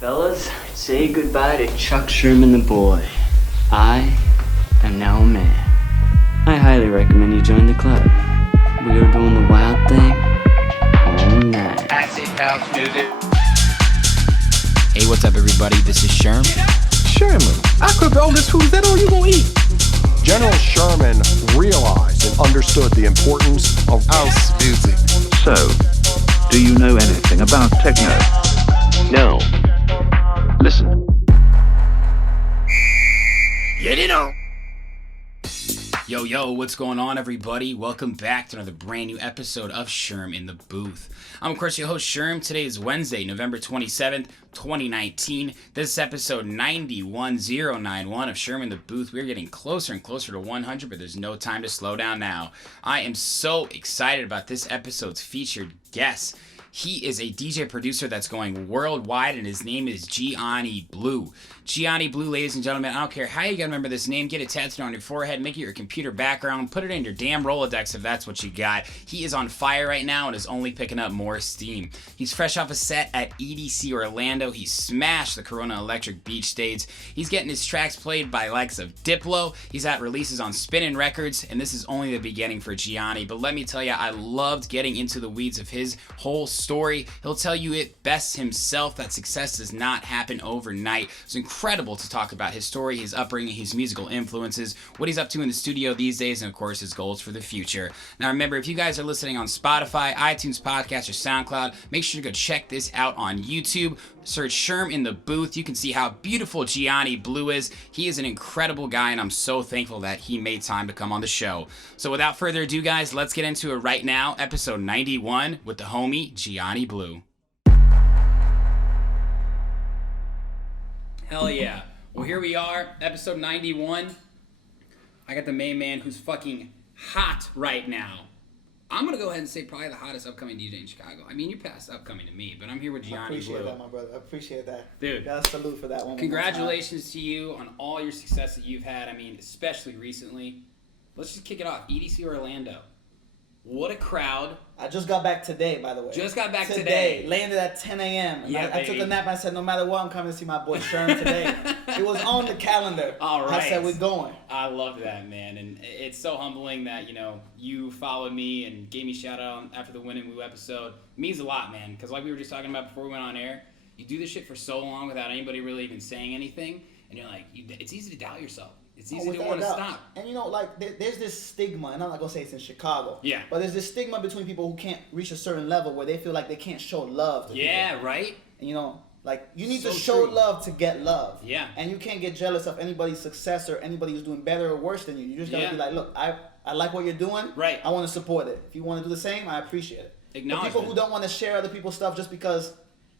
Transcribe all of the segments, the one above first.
Fellas, say goodbye to Chuck Sherman the boy. I am now a man. I highly recommend you join the club. We are doing the wild thing all night. Acid house music. Hey, what's up, everybody? This is Sherm. Sherman, I cooked all this food. Is that all you gonna eat? General Sherman realized and understood the importance of house music. So, do you know anything about techno? No. Listen. Get it on. Yo, what's going on, everybody? Welcome back to another brand new episode of Sherm In The Booth. I'm, of course, your host, Sherm. Today is Wednesday, November 27th, 2019. This is episode 91091 of Sherm In The Booth. We're getting closer and closer to 100, but there's no time to slow down now. I am so excited about this episode's featured guest. He is a DJ producer that's going worldwide, and his name is Gianni Blu. Gianni Blu, ladies and gentlemen, I don't care how you gotta remember this name. Get it tattooed on your forehead, make it your computer background, put it in your damn Rolodex if that's what you got. He is on fire right now and is only picking up more steam. He's fresh off a set at EDC Orlando. He smashed the Corona Electric Beach stage. He's getting his tracks played by likes of Diplo. He's at releases on Spinnin records, and this is only the beginning for Gianni. But let me tell you, I loved getting into the weeds of his whole story. He'll tell you it best himself that success does not happen overnight. It's incredible to talk about his story, his upbringing, his musical influences, what he's up to in the studio these days, and of course his goals for the future. Now remember, if you guys are listening on Spotify, iTunes Podcast, or SoundCloud, make sure to go check this out on YouTube. Search Sherm In The Booth. You can see how beautiful Gianni Blu is. He is an incredible guy, and I'm so thankful that he made time to come on the show. So without further ado, guys, let's get into it right now. Episode 91 with the homie Gianni Blu. Hell yeah. Well, here we are, episode 91. I got the main man who's fucking hot right now. I'm going to go ahead and say probably the hottest upcoming DJ in Chicago. I mean, you passed upcoming to me, but I'm here with Gianni Blu. I appreciate that, my brother. I appreciate that. Dude. Got a salute for that one. Congratulations to you on all your success that you've had. I mean, especially recently. Let's just kick it off. EDC Orlando. What a crowd. I just got back today, by the way. Just got back today. Landed at 10 a.m. Yeah, I took a nap and I said, no matter what, I'm coming to see my boy Sherm today. It was on the calendar. All right. I said, we're going. I love that, man. And it's so humbling that, you followed me and gave me a shout out after the Win and Woo episode. It means a lot, man. Because like we were just talking about before we went on air, you do this shit for so long without anybody really even saying anything. And you're like, it's easy to doubt yourself. It's easy to want to stop. And there's this stigma, and I'm not going to say it's in Chicago. Yeah. But there's this stigma between people who can't reach a certain level where they feel like they can't show love to people. Right? And you need So to show true. love to get love. Yeah. And you can't get jealous of anybody's success or anybody who's doing better or worse than you. You just got to be like, look, I like what you're doing. Right. I want to support it. If you want to do the same, I appreciate it. But people who don't want to share other people's stuff just because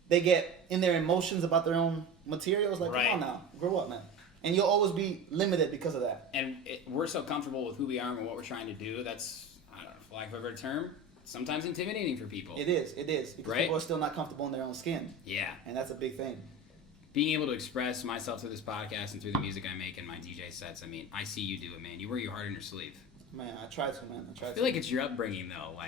they get in their emotions about their own materials, like, come on now, grow up, man. And you'll always be limited because of that. And we're so comfortable with who we are and what we're trying to do. That's, I don't know, for lack of a better term, sometimes intimidating for people. It is. Because people are still not comfortable in their own skin. Yeah. And that's a big thing. Being able to express myself through this podcast and through the music I make and my DJ sets, I mean, I see you do it, man. You wear your heart on your sleeve. Man, I try to, man. I feel like it's your upbringing, though.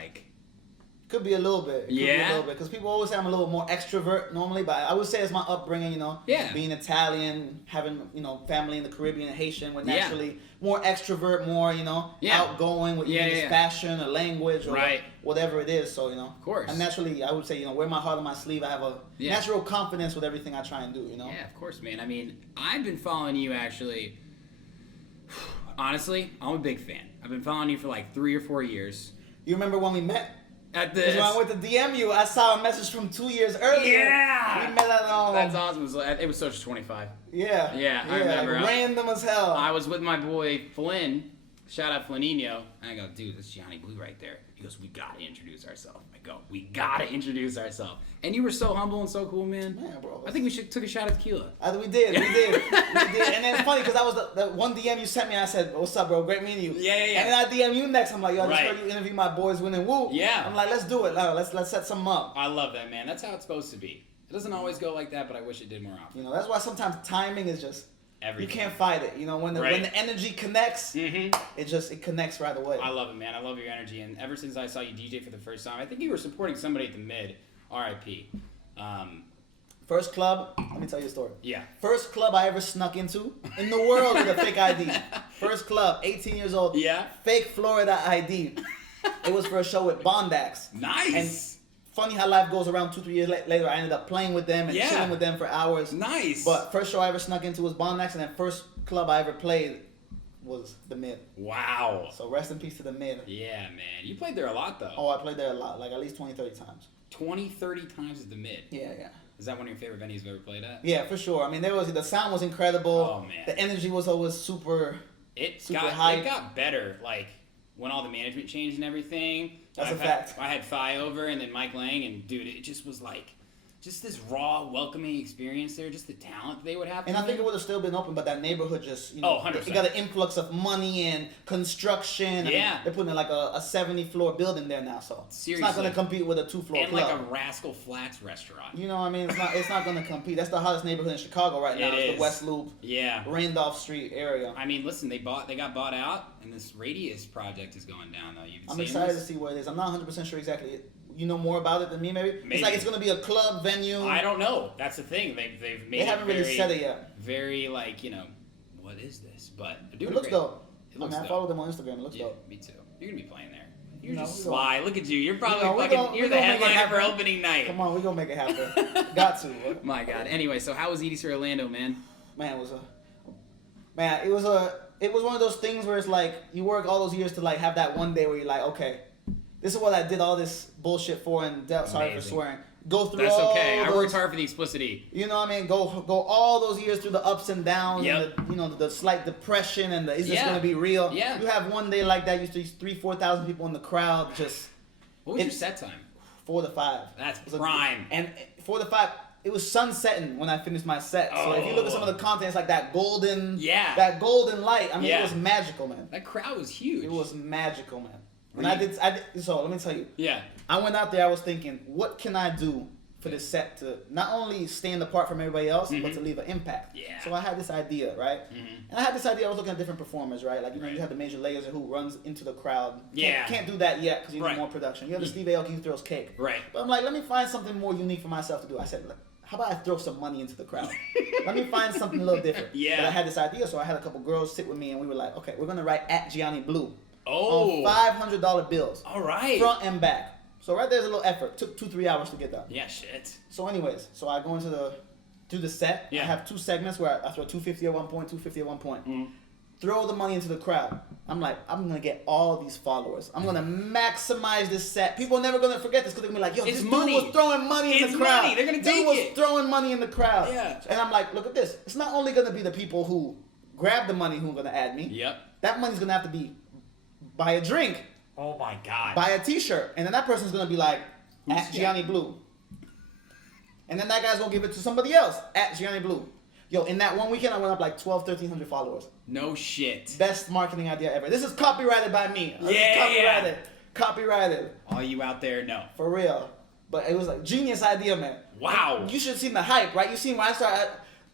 Could be a little bit. Yeah. Because people always say I'm a little more extrovert normally, but I would say it's my upbringing, Yeah. Being Italian, having, family in the Caribbean and Haitian, we're naturally more extrovert, more, outgoing with either this fashion or language or whatever it is. So, Of course. And naturally, I would say, wear my heart on my sleeve. I have a natural confidence with everything I try and do, Yeah, of course, man. I mean, I've been following you actually. Honestly, I'm a big fan. I've been following you for like 3 or 4 years. You remember when we met? At this. When I went to DM you, I saw a message from 2 years earlier. Yeah! We met at That's awesome. It was Social 25. Yeah. I remember. Random as hell. I was with my boy Flynn. Shout out Flynnino. And I go, dude, that's Gianni Blu right there. He goes, we gotta introduce ourselves. I go, we gotta introduce ourselves. And you were so humble and so cool, man. Man, bro. I think we took a shot of tequila. We did. And then it's funny because I was the one DM you sent me. I said, "What's up, bro? Great meeting you." Yeah. And then I DM you next. I'm like, "Yo, I just heard you interview my boys, Win and Woo." Yeah. I'm like, "Let's do it. Let's set something up." I love that, man. That's how it's supposed to be. It doesn't always go like that, but I wish it did more often. That's why sometimes timing is just everything. You can't fight it. When the energy connects, it connects right away. I love it, man. I love your energy. And ever since I saw you DJ for the first time, I think you were supporting somebody at the Mid, RIP. First club, Let me tell you a story. Yeah. First club I ever snuck into in the world with a fake ID. First club, 18 years old. Yeah. Fake Florida ID. It was for a show with Bondax. Nice. And funny how life goes around 2-3 years later. I ended up playing with them and chilling with them for hours. Nice. But first show I ever snuck into was Bondax, and then first club I ever played was the Mid. Wow. So rest in peace to the Mid. Yeah, man. You played there a lot, though. Oh, I played there a lot, like at least 20, 30 times. 20, 30 times at the Mid. Yeah. Is that one of your favorite venues you've ever played at? Yeah, for sure. I mean, the sound was incredible. Oh, man. The energy was always super high. It got better, like, when all the management changed and everything. That's a fact. I had Phi over and then Mike Lang, and, dude, it just was like... Just this raw, welcoming experience there, just the talent they would have. And I think it would have still been open, but that neighborhood just, 100%. It got an influx of money and construction. Yeah. I mean, they're putting like a 70-floor building there now, so Seriously. It's not going to compete with a 2-floor and club. like a Rascal Flats restaurant. You know what I mean? It's not going to compete. That's the hottest neighborhood in Chicago right now. It's the West Loop, Randolph Street area. I mean, listen, they got bought out, and this Radius project is going down, though. I'm excited to see what it is. I'm not 100% sure exactly. You know more about it than me, maybe? It's like it's going to be a club venue. I don't know. That's the thing. They've made They haven't really said it yet. Very, like, what is this? But it looks dope. It looks dope. I follow them on Instagram. It looks dope. Me too. You're going to be playing there. You're just sly. Look at you. You're probably you're the headliner for opening night. Come on, we're going to make it happen. Got to. Bro. My God. Anyway, so how was EDC Orlando, man? Man, it was one of those things where it's like you work all those years to like have that one day where you're like, okay, this is what I did all this bullshit for, and sorry for swearing. Go through That's all okay. I those, worked hard for the explicitity. You know what I mean? Go all those years through the ups and downs, Yep. and the slight depression, and is this Yeah. going to be real? Yeah. You have one day like that, you see 3,000-4,000 people in the crowd, just What was your set time? 4 to 5. That's prime. And 4 to 5. It was sunsetting when I finished my set. So if you look at some of the content, it's like that golden light. I mean, it was magical, man. That crowd was huge. It was magical, man. And I did. So let me tell you. Yeah. I went out there. I was thinking, what can I do for this set to not only stand apart from everybody else, but to leave an impact. Yeah. So I had this idea, right? And I had this idea. I was looking at different performers, right? Like you have the Major Lazer who runs into the crowd. Can't do that yet because you need more production. You have the Steve Aoki who throws cake. Right. But I'm like, let me find something more unique for myself to do. I said, how about I throw some money into the crowd? Let me find something a little different. Yeah. But I had this idea, so I had a couple girls sit with me, and we were like, okay, we're gonna write at Gianni Blu. Oh. On $500 bills. All right. Front and back. So right there's a little effort. Took 2-3 hours to get done. Yeah, shit. So anyways, so I go into the set. Yeah. I have 2 segments where I throw 250 at one point, 250 at one point. Throw the money into the crowd. I'm like, I'm gonna get all these followers. I'm gonna maximize this set. People are never gonna forget this because they're gonna be like, yo, It's this money. dude was throwing money in the crowd. Money. They're gonna dude take was it. throwing money in the crowd. Yeah. And I'm like, look at this. It's not only gonna be the people who grab the money who are gonna add me. Yep. That money's gonna have to be buy a drink. Oh my God. Buy a t-shirt. And then that person's gonna be like, at Gianni Blu. And then that guy's gonna give it to somebody else, at Gianni Blu. Yo, in that one weekend, I went up like 1,300 followers. No shit. Best marketing idea ever. This is copyrighted by me. Copyrighted. All you out there, no. For real. But it was like genius idea, man. Wow. Like, you should have seen the hype, right? You seen when I started.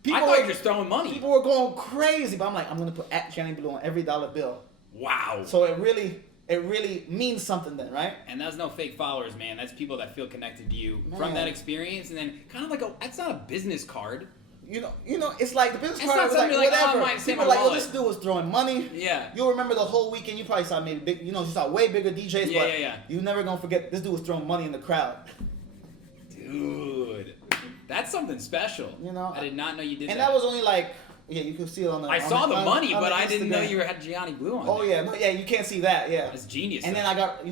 I thought you were just throwing money. People were going crazy, but I'm like, I'm gonna put at Gianni Blu on every dollar bill. Wow. So it really means something then, right? And that's no fake followers, man. That's people that feel connected to you from that experience, and then kind of like that's not a business card. You know, it's like the business It's card not was like something like, whatever. oh, I might save People my like, yo, wallet. this dude was throwing money. Yeah. You'll remember the whole weekend. You probably saw maybe big, you saw way bigger DJs, but you never gonna forget this dude was throwing money in the crowd. Dude, that's something special. You know, I did not know you did that. And that was only like, you could see it on the. I saw the money, but I didn't know Instagram. you had Gianni Blu on. Oh there. yeah, you can't see that. Yeah. That's genius. And though. then I got,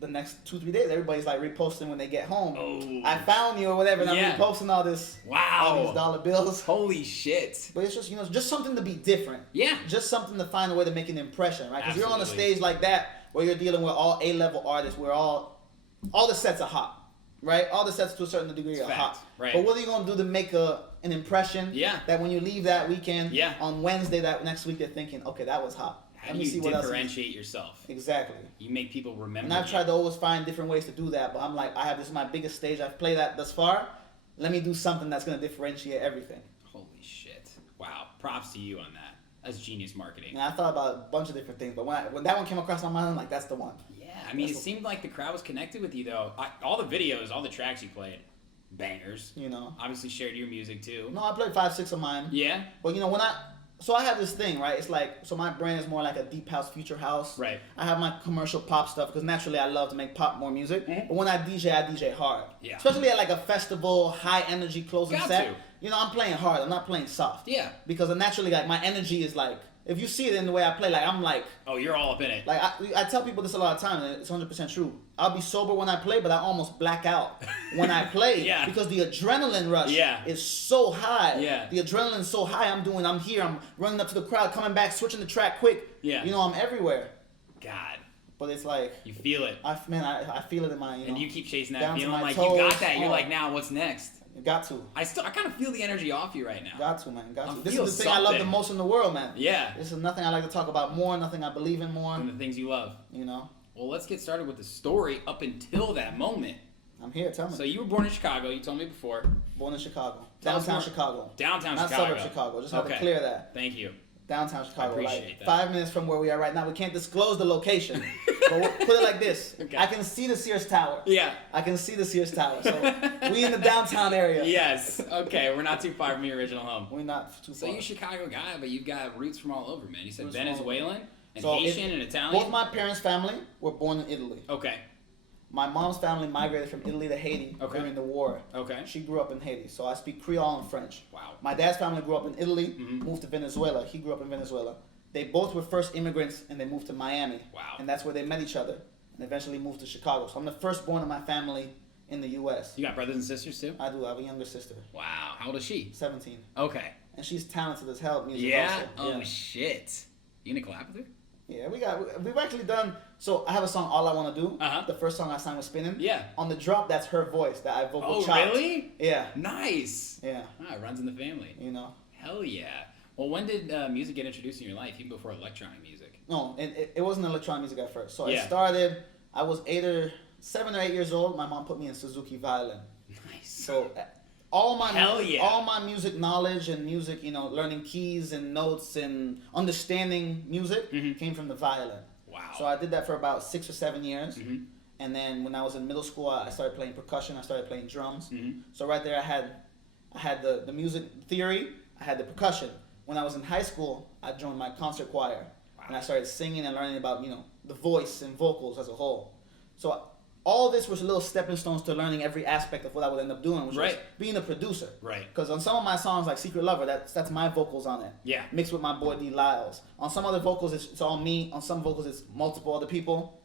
the next 2-3 days, everybody's like reposting when they get home. Oh. I found you or whatever, and I'm reposting all this. Wow. All these dollar bills. Holy shit. But it's just, just something to be different. Yeah. Just something to find a way to make an impression, right? Because you're on a Absolutely. stage like that where you're dealing with all A-level artists, where all the sets are hot, right? All the sets to a certain degree are hot. Right. But what are you going to do to make an impression? Yeah. That when you leave that weekend, Yeah. on Wednesday that next week, they're thinking, okay, that was hot. How Let do me you see what else. differentiate yourself? Exactly. You make people remember. And I've you. tried to always find different ways to do that, but I'm like, this is my biggest stage I've played at thus far. Let me do something that's going to differentiate everything. Holy shit. Wow. Props to you on that. That's genius marketing. And I thought about a bunch of different things, but when that one came across my mind, I'm like, that's the one. Yeah, I mean, it seemed like the crowd was connected with you, though. All the videos, all the tracks you played, Bangers. You know. Obviously shared your music too. No, I played 5, 6 of mine. Yeah. But you know, so I have this thing, right? It's like, so my brand is more like a deep house, future house. Right. I have my commercial pop stuff because naturally I love to make pop more music. But when I DJ hard. Yeah. Especially at like a festival, high energy closing Got set. to. You know, I'm playing hard. I'm not playing soft. Yeah. Because naturally, like, my energy is like, if you see it in the way I play, like, I'm like, Oh, you're all up in it. like, I tell people this a lot of times, and it's 100% true. I'll be sober when I play, but I almost black out when I play. Yeah. Because the adrenaline rush is so high. Yeah. The adrenaline's so high, I'm here, I'm running up to the crowd, coming back, switching the track quick. Yeah. You know, I'm everywhere. God. But it's like, You feel it. I feel it in my, And you keep chasing that down to feeling my like toes. you got that. You're Oh. like, now what's next? You got to. I kind of feel the energy off you right now. Got to, man. Got I to. This feel is the thing I love the something. most in the world, man. Yeah. This is nothing I like to talk about more, nothing I believe in more. And the things you love. You know? Well, let's get started with the story up until that moment. I'm here, tell me. So you were born in Chicago. You told me before. Born in Chicago. Tell us Downtown more. Chicago. Downtown Not Chicago. suburb Chicago. Just have to Okay. clear that. Thank you. Downtown Chicago. appreciate like that. 5 minutes from where we are right now. We can't disclose the location. But we'll put it like this. Okay. I can see the Sears Tower. Yeah. I can see the Sears Tower. So we in the downtown area. Yes. Okay. We're not too far from your original home. We're not too So far. you're a Chicago guy, but you've got roots from all over, man. You said Roots from all over. Venezuelan and So Haitian and Italian. Both my parents' family were born in Italy. Okay. My mom's family migrated from Italy to Haiti Okay. during the war. Okay. She grew up in Haiti, so I speak Creole and French. Wow. My dad's family grew up in Italy, Mhm. moved to Venezuela. He grew up in Venezuela. They both were first immigrants, and they moved to Miami. Wow. And that's where they met each other, and eventually moved to Chicago. So I'm the firstborn of my family in the U.S. You got brothers and sisters too? I do. I have a younger sister, Wow. How old is she? 17, Okay. and she's talented as hell at music. Yeah. Also. Oh Yeah. shit. You gonna collab with her? Yeah, we've actually done. So I have a song, All I Want to Do. Uh-huh. The first song I sang was Spinnin. Yeah. On the drop, that's her voice that I vocal Oh, chopped. really? Yeah. Nice. Yeah. Ah, it runs in the family. You know. Hell yeah. Well, when did music get introduced in your life, even before electronic music? No, it wasn't electronic music at first. So Yeah. I was 7 or 8 years old. My mom put me in Suzuki violin. Nice. So all my Hell yeah. all my music knowledge and music, learning keys and notes and understanding music Mhm. came from the violin. Wow. So I did that for about 6 or 7 years. Mhm. And then when I was in middle school, I started playing percussion. I started playing drums. Mhm. So right there, I had the music theory. I had the percussion. When I was in high school, I joined my concert choir, and I started singing and learning about the voice and vocals as a whole. So all this was little stepping stones to learning every aspect of what I would end up doing, which was Right. being a producer. Right. Because on some of my songs, like Secret Lover, that's my vocals on it. Yeah. Mixed with my boy D Lyles. On some other vocals, it's all me. On some vocals, it's multiple other people.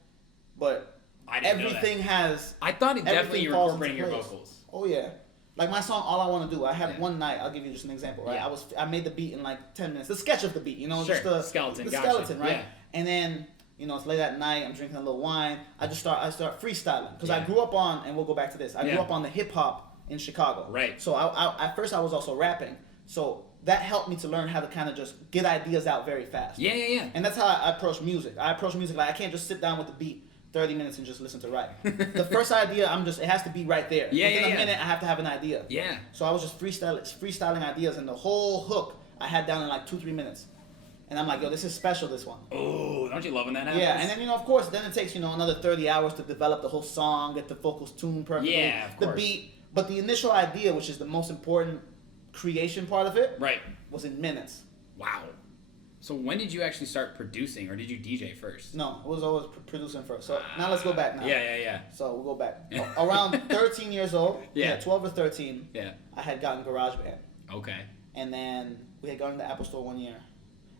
But I didn't know that. everything has. I thought it definitely everything you were falls into incorporating your place. vocals. Oh yeah. Like my song All I Want to Do, I had Yeah. one night, I'll give you just an example, right? Yeah. I made the beat in like 10 minutes. The sketch of the beat, Sure. just the Skeleton, the gotcha. skeleton, right? Yeah. And then, it's late at night, I'm drinking a little wine. I start freestyling because I Yeah. grew up on, and we'll go back to this. I Yeah. grew up on the hip hop in Chicago. Right. So at first I was also rapping. So that helped me to learn how to kind of just get ideas out very fast. Yeah, yeah, yeah. And that's how I approach music. I approach music like I can't just sit down with the beat 30 minutes and just listen to rap. The first idea, it has to be right there. Yeah, Within yeah, a yeah. minute, I have to have an idea. Yeah. So I was just freestyling ideas, and the whole hook I had down in like 2-3 minutes. And I'm like, yo, this is special, this one. Oh, don't you love when that happens? Yeah, and then, of course, then it takes, another 30 hours to develop the whole song, get the vocals tuned perfectly. Yeah, of the course. beat. But the initial idea, which is the most important creation part of it, Right. was in minutes. Wow. So when did you actually start producing, or did you DJ first? No, it was always producing first. So now let's go back now. Yeah, yeah, yeah. So we'll go back. Around 13 years old, Yeah. 12 or 13, Yeah. I had gotten GarageBand. Okay. And then we had gone to the Apple Store one year.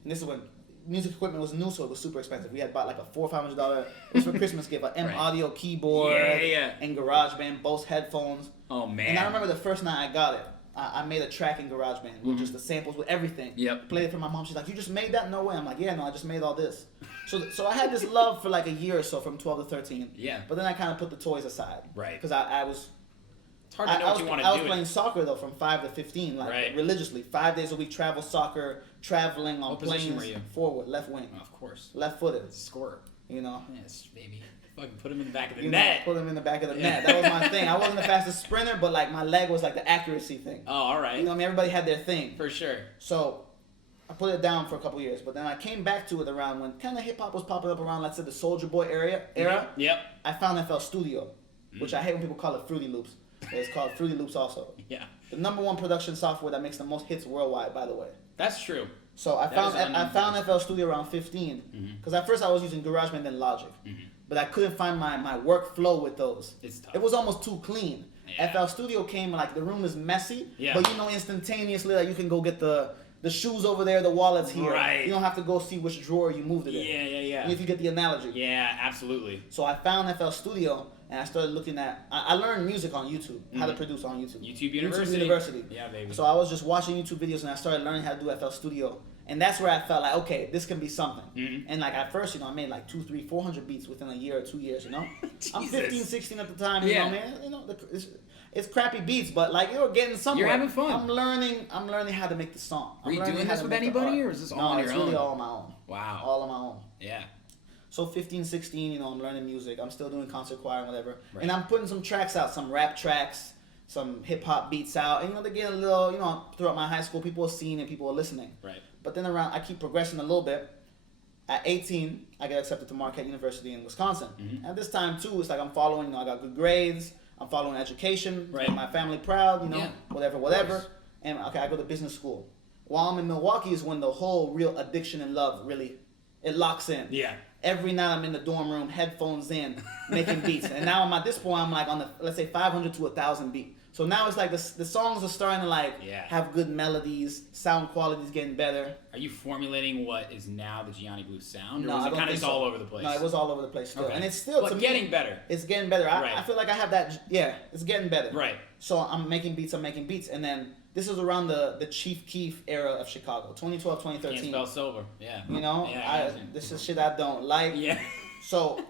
And this is when music equipment was new, so it was super expensive. We had bought like a $400 or $500, it was for Christmas gift, an M Right. Audio keyboard Yeah. and GarageBand, Bose headphones. Oh man. And I remember the first night I got it, I made a track in GarageBand with just the samples, with everything. Mm-hmm. Yep. Played it for my mom. She's like, "You just made that? No way." I'm like, "Yeah, no, I just made all this." So I had this love for like a year or so from 12 to 13. Yeah. But then I kind of put the toys aside. Right. Because I was. It's hard to know what you want to do. I was playing soccer though from 5 to 15, like Right. religiously, 5 days a week, travel soccer, traveling on What position planes. were you? Forward, left wing, Oh, of course. left footed. Score. You Yes, baby. Fucking put him in the back of the You net. put him in the back of the net. That was my thing. I wasn't the fastest sprinter, but like my leg was like the accuracy thing. Oh, all right. Everybody had their thing. For sure. So I put it down for a couple years, but then I came back to it around when kind of hip hop was popping up around, let's say, the Soulja Boy era. Yep. I found FL Studio, which I hate when people call it Fruity Loops. It's called Fruity Loops also. Yeah. The #1 production software that makes the most hits worldwide, by the way. That's true. So I found FL Studio around 15 because at first I was using GarageBand and Logic, but I couldn't find my workflow with those. It's tough. It was almost too clean. Yeah. FL Studio came like the room is messy, Yeah. but you know instantaneously that you can go get the shoes over there, the wallets here. Right. You don't have to go see which drawer you moved it in. Yeah. If you get the analogy. Yeah, absolutely. So I found FL Studio and I started looking at. I learned music on YouTube, how to produce on YouTube. YouTube University. YouTube University. Yeah, baby. So I was just watching YouTube videos and I started learning how to do FL Studio. And that's where I felt like, okay, this can be something. And like at first, I made like 200, 300, 400 beats within a year or 2 years, I'm 15, 16 at the time, you know, man. It's crappy beats, but like you're getting somewhere. You're having fun. I'm learning how to make the song. Were you doing this with anybody, or is this all on your own? No, it's really all on my own. Wow. All on my own. Yeah. So 15, 16, I'm learning music. I'm still doing concert choir and whatever. Right. And I'm putting some tracks out, some rap tracks, some hip hop beats out. And they get a little, throughout my high school, people are seeing it, people are listening. Right. But then I keep progressing a little bit. At 18, I get accepted to Marquette University in Wisconsin. At this time too, it's like I'm following, I got good grades, I'm following education, right. make my family proud, Yeah. whatever. And okay, I go to business school. While I'm in Milwaukee is when the whole real addiction and love really, it locks in. Yeah. Every night I'm in the dorm room, headphones in, making beats. And now I'm at this point, I'm like on the, let's say 500 to 1,000 beat. So now it's like the songs are starting to have good melodies, sound quality is getting better. Are you formulating what is now the Gianni Blu sound? Or No, was I it don't kind of think just so. all over the place? No, it was all over the place still. Okay. And it's still, but getting better. It's getting better. Right. I feel like I have that, it's getting better. Right. So I'm making beats. And then this is around the Chief Keef era of Chicago, 2012, 2013. Can't spell sober. Yeah. This is shit I don't like. Yeah. So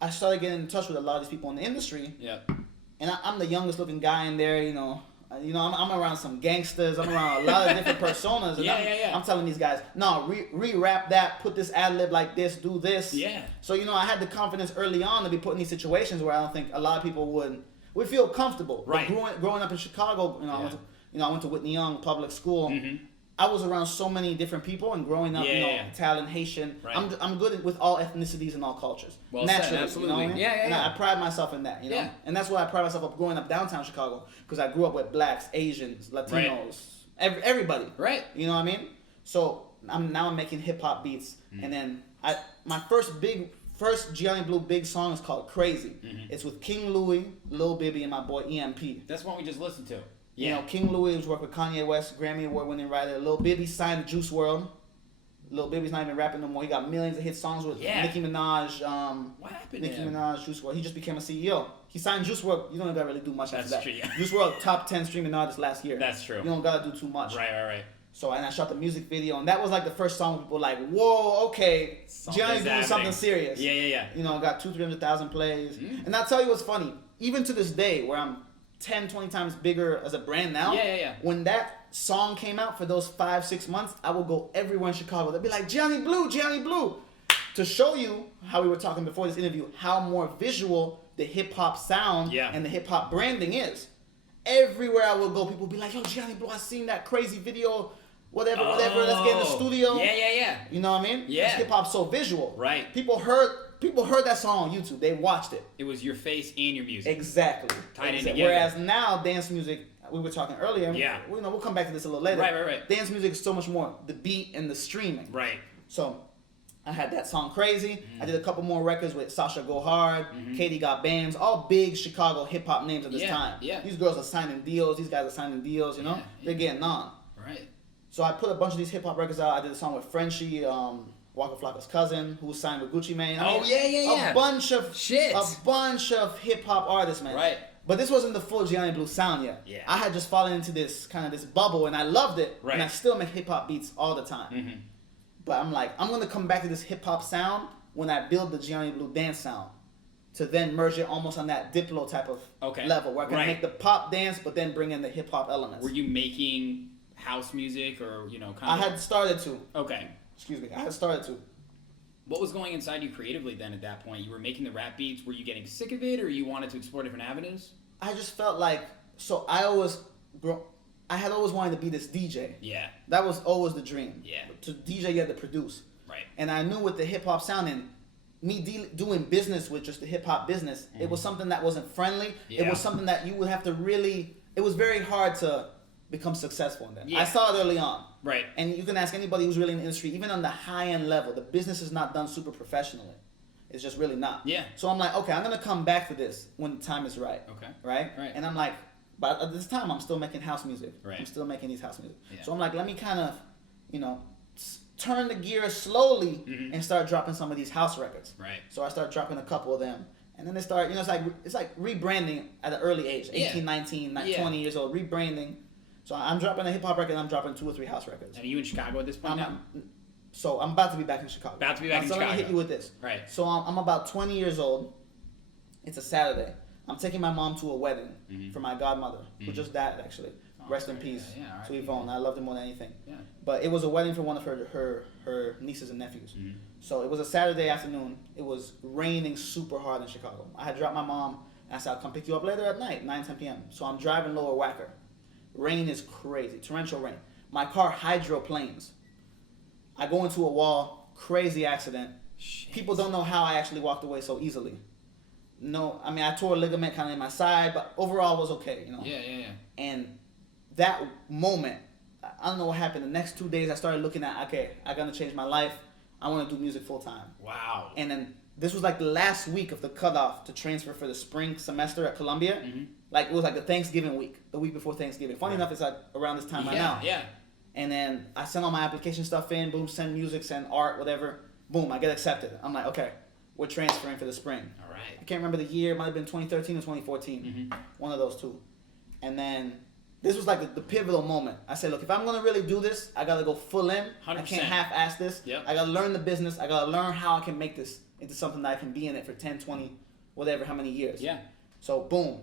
I started getting in touch with a lot of these people in the industry. Yep. And I'm the youngest looking guy in there, I'm around some gangsters. I'm around a lot of different personas. And I'm telling these guys, no, re-rap that, put this ad-lib like this, do this. Yeah. So, I had the confidence early on to be put in these situations where I don't think a lot of people would feel comfortable. Right. But growing up in Chicago, I went to Whitney Young Public School. I was around so many different people, and growing up, Italian, Haitian. Right. I'm good with all ethnicities and all cultures. Well naturally, said, absolutely. And I pride myself in that, Yeah. And that's why I pride myself up growing up downtown Chicago, because I grew up with blacks, Asians, Latinos, everybody. Right. You know what I mean? So I'm making hip hop beats, and then my first Gianni Blu big song is called Crazy. It's with King Louis, Lil Bibby, and my boy EMP. That's one we just listened to. Yeah. King Louis was working with Kanye West, Grammy Award-winning writer. Lil Bibby signed to Juice WRLD. Lil Bibby's not even rapping no more. He got millions of hit songs with Nicki Minaj. What happened Nicki to him? Minaj, Juice WRLD. He just became a CEO. He signed Juice WRLD. You don't gotta really do much after that. True, yeah. Juice WRLD top 10 streaming artist last year. That's true. You don't gotta do too much. Right. So and I shot the music video, and that was like the first song people were like, whoa, okay, Gianni's doing something serious. Yeah. Got 200,000-300,000 plays. And I'll tell you what's funny. Even to this day, where I'm 10, 20 times bigger as a brand now. Yeah. When that song came out for those 5-6 months, I would go everywhere in Chicago. They'd be like, Gianni Blu. To show you how we were talking before this interview, how more visual the hip hop sound and the hip hop branding is. Everywhere I would go, people would be like, yo, Gianni Blu, I seen that crazy video, whatever, let's get in the studio. Yeah. You know what I mean? Yeah. Hip hop's so visual. People People heard that song on YouTube. They watched it. It was your face and your music. Exactly. Tied in together. Whereas now, dance music, we were talking earlier. Yeah. We'll come back to this a little later. Right. Dance music is so much more the beat and the streaming. Right. So I had that song Crazy. I did a couple more records with Sasha Go Hard, Katie Got Bands, all big Chicago hip hop names at this time. Yeah. These girls are signing deals. These guys are signing deals. Yeah. They're getting on. Right. So I put a bunch of these hip hop records out. I did a song with Frenchie, Waka Flocka's cousin, who was signed with Gucci Mane. Yeah. A bunch of hip hop artists, man. Right. But this wasn't the full Gianni Blu sound yet. Yeah. I had just fallen into this bubble, and I loved it. Right. And I still make hip hop beats all the time. But I'm like, I'm gonna come back to this hip hop sound when I build the Gianni Blu dance sound, to then merge it almost on that Diplo type of level, where I can make the pop dance, but then bring in the hip hop elements. Were you making house music, or I had started to. Okay. Excuse me. I had started to. What was going inside you creatively then at that point? You were making the rap beats. Were you getting sick of it, or you wanted to explore different avenues? I just felt like, I had always wanted to be this DJ. Yeah. That was always the dream. Yeah. To DJ, you had to produce. Right. And I knew with the hip hop sound, and doing business with just the hip hop business, it was something that wasn't friendly. Yeah. It was something that you would have to really. It was very hard to become successful in that. Yeah. I saw it early on. Right. And you can ask anybody who's really in the industry, even on the high end level, the business is not done super professionally. It's just really not. Yeah. So I'm like, okay, I'm gonna come back to this when the time is right. Okay. Right. And I'm like, but at this time, I'm still making house music. Right. I'm still making these house music. Yeah. So I'm like, let me kind of, turn the gear slowly and start dropping some of these house records. Right. So I start dropping a couple of them. And then they start, it's like rebranding at an early age, 18, 19, 20 years old, rebranding. So I'm dropping a hip hop record and I'm dropping 2 or 3 house records. And are you in Chicago at this point now? So I'm about to be back in Chicago. About to be back in Chicago. So let me hit you with this. Right. So I'm about 20 years old. It's a Saturday. I'm taking my mom to a wedding for my godmother, who just died actually. Rest in peace to Yvonne. I loved her more than anything. Yeah. But it was a wedding for one of her nieces and nephews. So it was a Saturday afternoon. It was raining super hard in Chicago. I had dropped my mom and I said, I'll come pick you up later at night, 9, 10 p.m. So I'm driving Lower Wacker. Rain is crazy, torrential rain. My car hydroplanes. I go into a wall, crazy accident. Jeez. People don't know how I actually walked away so easily. No, I mean, I tore a ligament kind of in my side, but overall it was okay, Yeah. And that moment, I don't know what happened. The next 2 days, I started looking at, okay, I gotta change my life. I want to do music full time. Wow. And then this was like the last week of the cutoff to transfer for the spring semester at Columbia. Like it was like the Thanksgiving week, the week before Thanksgiving. Funny enough, it's like around this time right now. Yeah. And then I send all my application stuff in. Boom, send music, send art, whatever. Boom, I get accepted. I'm like, okay, we're transferring for the spring. All right. I can't remember the year. It might have been 2013 or 2014. One of those two. And then this was like the pivotal moment. I said, look, if I'm going to really do this, I got to go full in. 100%. I can't half-ass this. Yep. I got to learn the business. I got to learn how I can make this into something that I can be in it for 10, 20, whatever, how many years. Yeah. So, boom.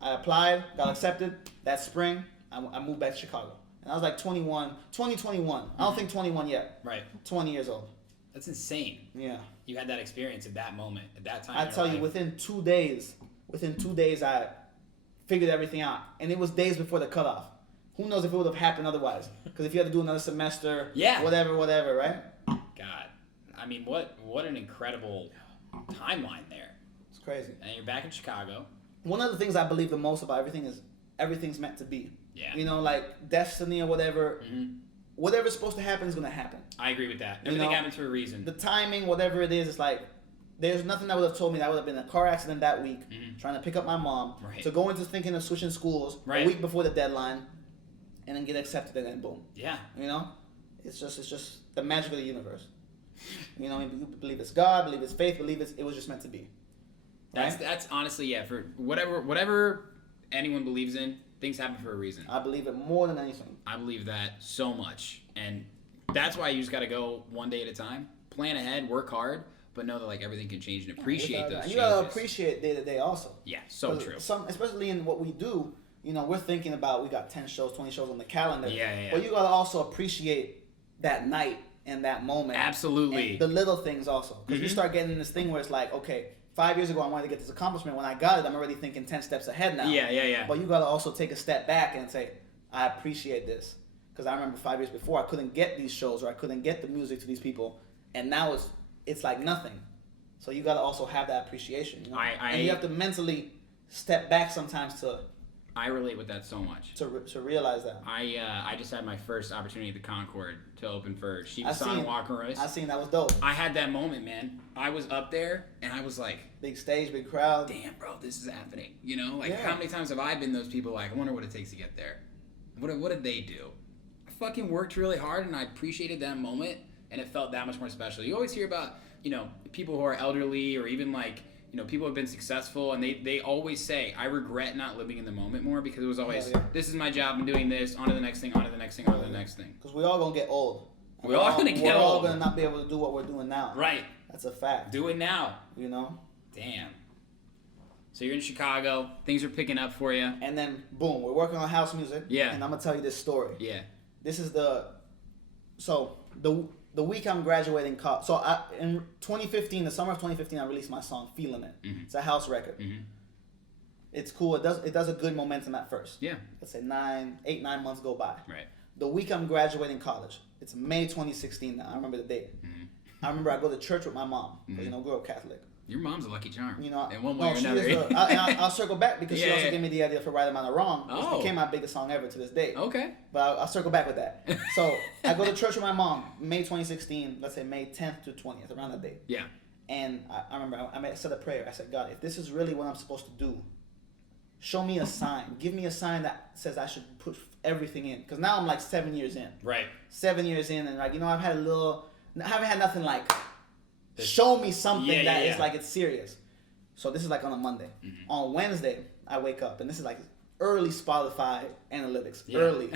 I applied, got accepted. That spring, I moved back to Chicago. And I was like 21. I don't think 21 yet. Right. 20 years old. That's insane. Yeah. You had that experience at that moment, at that time. I tell you, within 2 days, I figured everything out. And it was days before the cutoff. Who knows if it would have happened otherwise? Because if you had to do another semester, whatever, right? God. I mean, what an incredible timeline there. It's crazy. And you're back in Chicago. One of the things I believe the most about everything is everything's meant to be. Yeah. Like destiny or whatever. Whatever's supposed to happen is going to happen. I agree with that. Everything happens for a reason. The timing, whatever it is, it's like, there's nothing that would have told me that I would have been in a car accident that week, trying to pick up my mom, to go into thinking of switching schools a week before the deadline, and then get accepted, and then boom. Yeah. It's just the magic of the universe. You believe it's God, believe it's faith, believe it was just meant to be. Right? That's honestly, for whatever anyone believes in, things happen for a reason. I believe it more than anything. I believe that so much, and that's why you just got to go one day at a time, plan ahead, work hard. But know that like everything can change and appreciate those changes. You gotta appreciate day to day also. Yeah, so true. Especially in what we do, we're thinking about we got 10 shows, 20 shows on the calendar. Yeah. But you gotta also appreciate that night and that moment. Absolutely. And the little things also, because you start getting this thing where it's like, okay, 5 years ago I wanted to get this accomplishment. When I got it, I'm already thinking 10 steps ahead now. Yeah. But you gotta also take a step back and say, I appreciate this, because I remember 5 years before I couldn't get these shows or I couldn't get the music to these people, and now it's like nothing. So you gotta also have that appreciation, and you have to mentally step back sometimes to. I relate with that so much. To realize that. I just had my first opportunity at the Concord to open for Shiva San Walker Royce. I seen that was dope. I had that moment, man. I was up there and I was like, big stage, big crowd. Damn, bro, this is happening. How many times have I been those people like, I wonder what it takes to get there. What did they do? I fucking worked really hard and I appreciated that moment and it felt that much more special. You always hear about people who are elderly or even people who have been successful and they always say, I regret not living in the moment more because it was always, this is my job, I'm doing this, on to the next thing, on to the next thing, on to the next thing. Because we're all going to get old. We're all going to get old. We're all going to not be able to do what we're doing now. Right. That's a fact. Do it now. Damn. So you're in Chicago, things are picking up for you. And then, boom, we're working on house music. Yeah. And I'm going to tell you this story. Yeah. This is the week I'm graduating college. So in 2015, the summer of 2015, I released my song "Feeling It." It's a house record. It's cool. It does a good momentum at first. Yeah. Let's say 8, 9 months go by. Right. The week I'm graduating college, it's May 2016 now. I remember the date. I remember I go to church with my mom because grew up Catholic. Your mom's a lucky charm. In one way or another. I'll circle back because she also gave me the idea for Right Amount of Wrong, which became my biggest song ever to this day. Okay. But I'll circle back with that. So I go to church with my mom, May 2016, let's say May 10th to 20th, around that day. Yeah. And I remember I said a prayer. I said, God, if this is really what I'm supposed to do, show me a sign. Give me a sign that says I should put everything in. Because now I'm like 7 years in. Right. 7 years in, and I haven't had nothing like, show me something that is like it's serious. So this is like on a Monday. Mm-hmm. On Wednesday, I wake up, and this is like early Spotify analytics. Yeah. Early.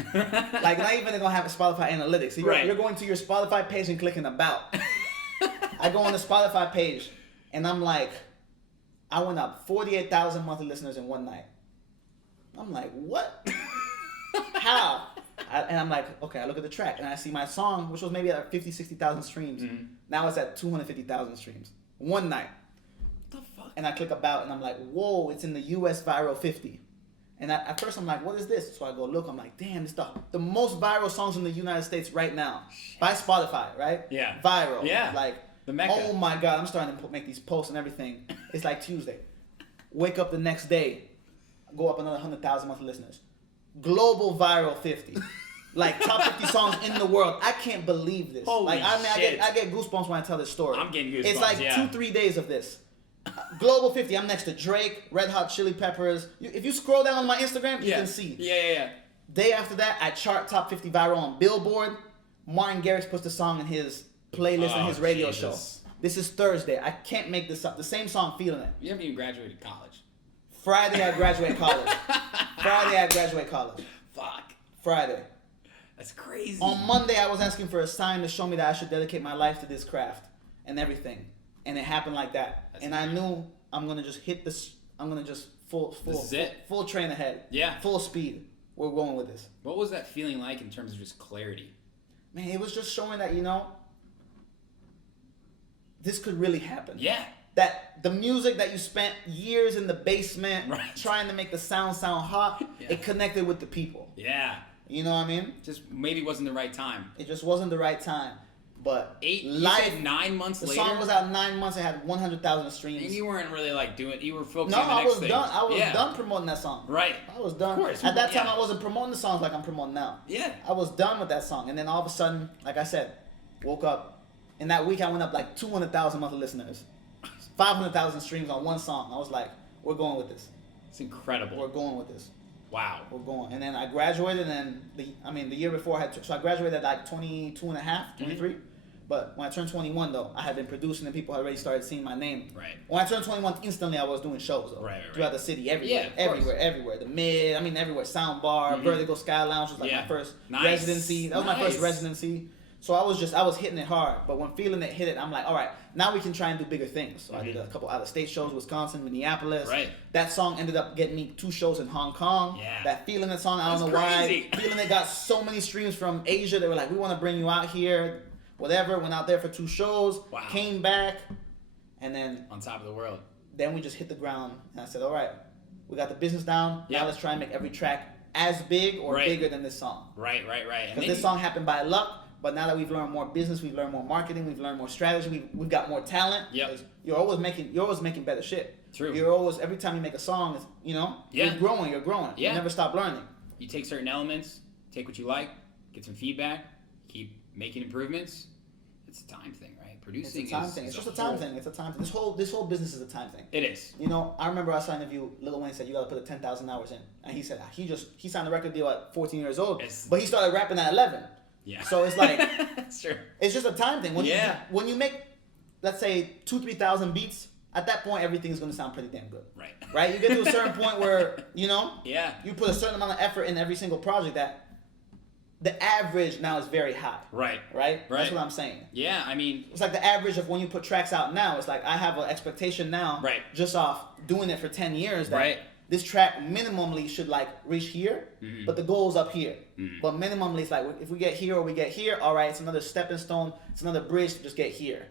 Like not even they're going to have a Spotify analytics. So you're going to your Spotify page and clicking about. I go on the Spotify page, and I'm like, I went up 48,000 monthly listeners in one night. I'm like, what? How? And I'm like, okay, I look at the track, and I see my song, which was maybe at 50, 60,000 streams. Mm-hmm. Now it's at 250,000 streams. One night. What the fuck? And I click about, and I'm like, whoa, it's in the US Viral 50. And at first I'm like, what is this? So I go look, I'm like, damn, it's the most viral songs in the United States right now. By Spotify, right? Yeah. Viral. Yeah. Like, the Mecca. Oh my God, I'm starting to make these posts and everything. It's like Tuesday. Wake up the next day, go up another 100,000 monthly listeners. Global Viral 50. Like top 50 songs in the world. I can't believe this. Holy shit. I get goosebumps when I tell this story. I'm getting goosebumps. It's like 2-3 days of this. Global 50. I'm next to Drake, Red Hot Chili Peppers. If you scroll down on my Instagram, you can see. Yeah. Day after that, I chart top 50 viral on Billboard. Martin Garrix puts the song in his playlist in his radio show. This is Thursday. I can't make this up. The same song, Feeling It. You haven't even graduated college. Friday, I graduate college. Fuck. Friday. That's crazy. On Monday, I was asking for a sign to show me that I should dedicate my life to this craft and everything. And it happened like that. That's incredible. I knew I'm going to just hit this. I'm going to just full train ahead. Yeah. Full speed. We're going with this. What was that feeling like in terms of just clarity? Man, it was just showing that, this could really happen. Yeah. That the music that you spent years in the basement trying to make the sound hot, it connected with the people. Yeah. You know what I mean? Just maybe wasn't the right time. It just wasn't the right time. But you said 9 months later? The song was out 9 months. It had 100,000 streams. And you weren't really you were focusing on the next thing. I was done promoting that song. Right. I was done. Of course. At that time, I wasn't promoting the songs like I'm promoting now. Yeah. I was done with that song. And then all of a sudden, like I said, woke up. In that week, I went up like 200,000 monthly listeners. 500,000 streams on one song. I was like, we're going with this. It's incredible. We're going with this. Wow. We're going. And then I graduated, and the year before so I graduated at like 22 and a half, 23. Mm-hmm. But when I turned 21, though, I had been producing, and people had already started seeing my name. Right. When I turned 21, instantly I was doing shows, though. Right. Throughout the city, everywhere. Yeah, everywhere. The Mid, everywhere. Soundbar, Vertigo Sky Lounge was like my first residency. That was my first residency. So I was hitting it hard. But when Feeling It hit it, I'm like, all right, now we can try and do bigger things. So I did a couple out-of-state shows, Wisconsin, Minneapolis. Right. That song ended up getting me 2 shows in Hong Kong. Yeah. That Feeling It song, I don't know why. Feeling It got so many streams from Asia. They were like, we want to bring you out here. Whatever. Went out there for 2 shows. Wow. Came back. And then... on top of the world. Then we just hit the ground. And I said, all right, we got the business down. Now let's try and make every track as big or bigger than this song. Right. Because this song happened by luck. But now that we've learned more business, we've learned more marketing, we've learned more strategy, we've got more talent. Yep. You're always making better shit. True. You're always, every time you make a song, you're growing. Yeah. You never stop learning. You take certain elements, take what you like, get some feedback, keep making improvements. It's a time thing, right? Producing it's a time thing. It's just a time thing. It's a time thing. This whole business is a time thing. It is. I remember I saw an interview, Lil Wayne said, you got to put 10,000 hours in. And he said he signed a record deal at 14 years old, but he started rapping at 11. Yeah. So it's like that's true. It's just a time thing. When you make, let's say 2,000-3,000 beats, at that point everything's gonna sound pretty damn good. Right. You get to a certain point where you put a certain amount of effort in every single project that the average now is very high. Right. That's what I'm saying. Yeah, I mean, it's like the average of when you put tracks out now. It's like I have an expectation now. Just off doing it for 10 years. That this track minimally should like reach here, but the goal's up here. But minimally, it's like if we get here or we get here, all right, it's another stepping stone, it's another bridge to just get here.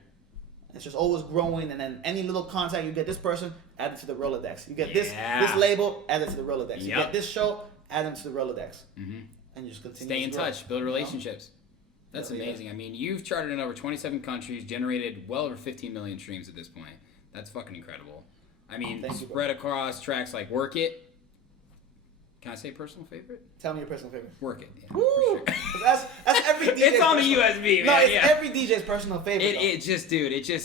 It's just always growing, and then any little contact you get this person, add it to the Rolodex. You get this label, add it to the Rolodex. You get this show, add them to the Rolodex, and you just continue. Stay in touch, build relationships. That's amazing. I mean, you've charted in over 27 countries, generated well over 15 million streams at this point. That's fucking incredible. I mean, spread across tracks like Work It. Can I say personal favorite? Tell me your personal favorite. Work It. Yeah, Woo! for sure. That's every DJ. It's on the USB, man. No, it's every DJ's personal favorite.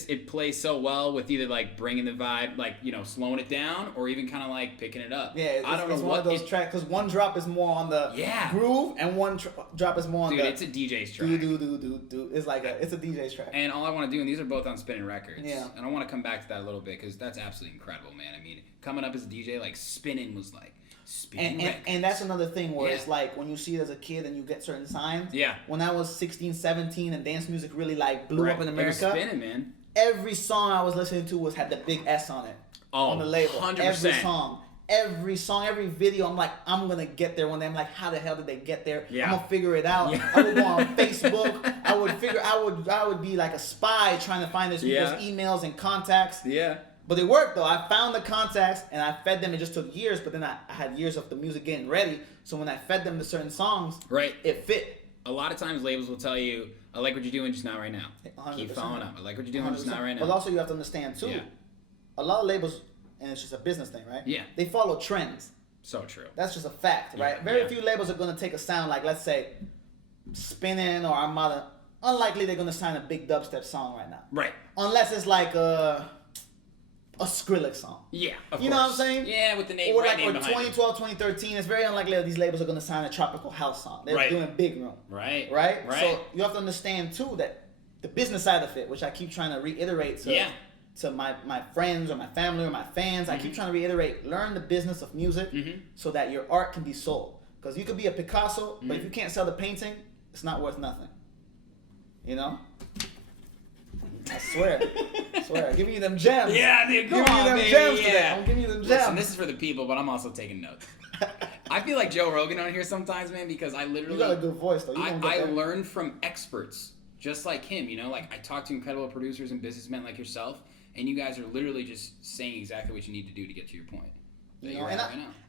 It plays so well with either like bringing the vibe, like, you know, slowing it down, or even kind of like picking it up. Yeah, it's one of those tracks, because one drop is more on the groove, and one drop is more on the. Dude, it's a DJ's track. Do. It's like it's a DJ's track. And all I want to do, and these are both on Spinnin Records. Yeah. And I want to come back to that a little bit because that's absolutely incredible, man. I mean, coming up as a DJ, like Spinnin was like. And that's another thing where it's like when you see it as a kid and you get certain signs. Yeah. When I was 16, 17 and dance music really like blew up in America. Spinnin, man. Every song I was listening to had the big S on it. Oh, on the label. 100%. Every song, every video, I'm like, I'm gonna get there one day. I'm like, how the hell did they get there? Yeah. I'm gonna figure it out. Yeah. I would go on Facebook. I would be like a spy trying to find these people's emails and contacts. Yeah. But it worked though. I found the contacts and I fed them. It just took years, but then I had years of the music getting ready. So when I fed them to certain songs, it fit. A lot of times labels will tell you, I like what you're doing just now right now. 100%. Keep following up. I like what you're doing 100%. just now right now. But also you have to understand too, a lot of labels, and it's just a business thing, right? Yeah. They follow trends. So true. That's just a fact, right? Very few labels are going to take a sound like, let's say, Spinnin or Armada. Unlikely they're going to sign a big dubstep song right now. Right. Unless it's like a Skrillex song. Yeah, of course. You know what I'm saying? Yeah, with the name or right like, name or behind 2012, 2013, it's very unlikely that these labels are going to sign a tropical house song. They're doing big room. Right. So you have to understand, too, that the business side of it, which I keep trying to reiterate to my friends or my family or my fans, I keep trying to reiterate, learn the business of music so that your art can be sold. Because you could be a Picasso, but if you can't sell the painting, it's not worth nothing. You know? I swear. I'm giving you them gems. Yeah, dude, come on, baby. Gems today. I'm giving you them gems. Listen, this is for the people, but I'm also taking notes. I feel like Joe Rogan on here sometimes, man, because I literally... You got a good voice, though. I learned from experts just like him, you know? Like, I talk to incredible producers and businessmen like yourself, and you guys are literally just saying exactly what you need to do to get to your point. You know,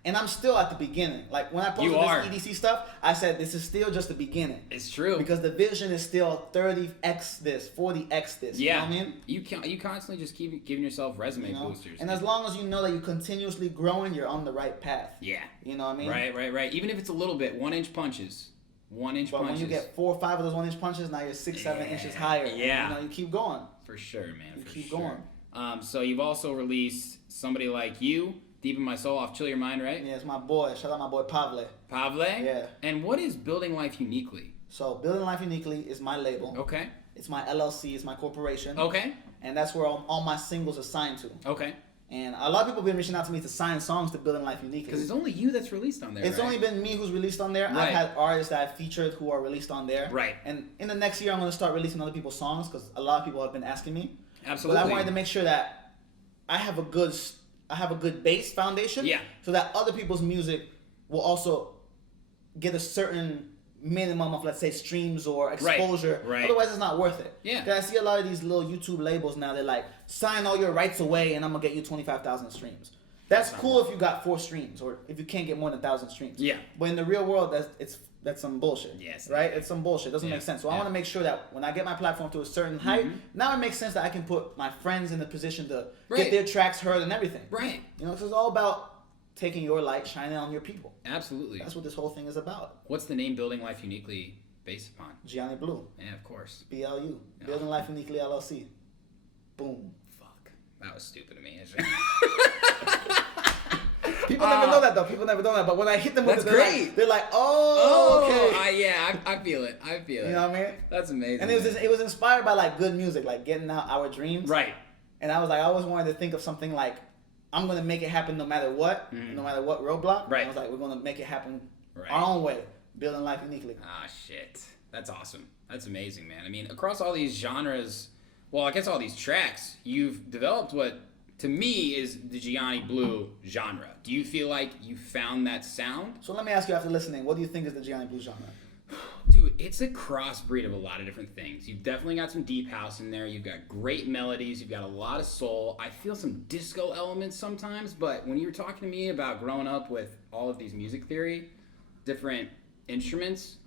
and I'm still at the beginning. Like when I posted this EDC stuff, I said this is still just the beginning. It's true. Because the vision is still 30x this, 40x this. Yeah. You know what I mean? You constantly just keep giving yourself resume boosters. And as long as you know that you're continuously growing, you're on the right path. Yeah. You know what I mean? Right. Even if it's a little bit, 1-inch punches. 1-inch punches. But when you get 4 or 5 of those 1-inch punches, now you're 6, 7 inches higher. Yeah. You know, you keep going. For sure, man. You keep going. So you've also released Somebody Like You, Deep in My Soul off Chill Your Mind, right? Yeah, it's my boy. Shout out my boy Pavle. Pavle? Yeah. And what is Building Life Uniquely? So Building Life Uniquely is my label. Okay. It's my LLC. It's my corporation. Okay. And that's where all my singles are signed to. Okay. And a lot of people have been reaching out to me to sign songs to Building Life Uniquely. Because it's only you that's released on there, It's only been me who's released on there. Right. I've had artists that I've featured who are released on there. Right. And in the next year, I'm going to start releasing other people's songs because a lot of people have been asking me. Absolutely. But I wanted to make sure that I have a good base foundation. Yeah. So that other people's music will also get a certain minimum of, let's say, streams or exposure. Right. Otherwise, it's not worth it. Yeah. Because I see a lot of these little YouTube labels now. They're like, sign all your rights away, and I'm gonna get you 25,000 streams. That's cool if you got 4 streams, or if you can't get more than 1,000 streams. Yeah. But in the real world, that's some bullshit. Yes. Right? It's some bullshit. It doesn't make sense. So I want to make sure that when I get my platform to a certain height, now it makes sense that I can put my friends in the position to get their tracks heard and everything. Right. You know, it's all about taking your light, shining on your people. Absolutely. That's what this whole thing is about. What's the name Building Life Uniquely based upon? Gianni Blu. Yeah, of course. BLU. Building Life Uniquely LLC. Boom. Fuck. That was stupid of me. People never know that though. People never know that. But when I hit them with it, they're like, okay. I feel it. You know what I mean? That's amazing. And it was inspired by like good music, like Getting Out Our Dreams. Right. And I was like, I always wanted to think of something like, I'm gonna make it happen no matter what, no matter what roadblock. Right. And I was like, we're gonna make it happen our own way, Building Life Uniquely. Ah, shit. That's awesome. That's amazing, man. I mean, across all these genres, well, I guess all these tracks, you've developed what, to me, is the Gianni Blu genre. Do you feel like you found that sound? So let me ask you, after listening, what do you think is the Gianni Blu genre? Dude, it's a crossbreed of a lot of different things. You've definitely got some deep house in there. You've got great melodies. You've got a lot of soul. I feel some disco elements sometimes, but when you were talking to me about growing up with all of these music theory, different instruments,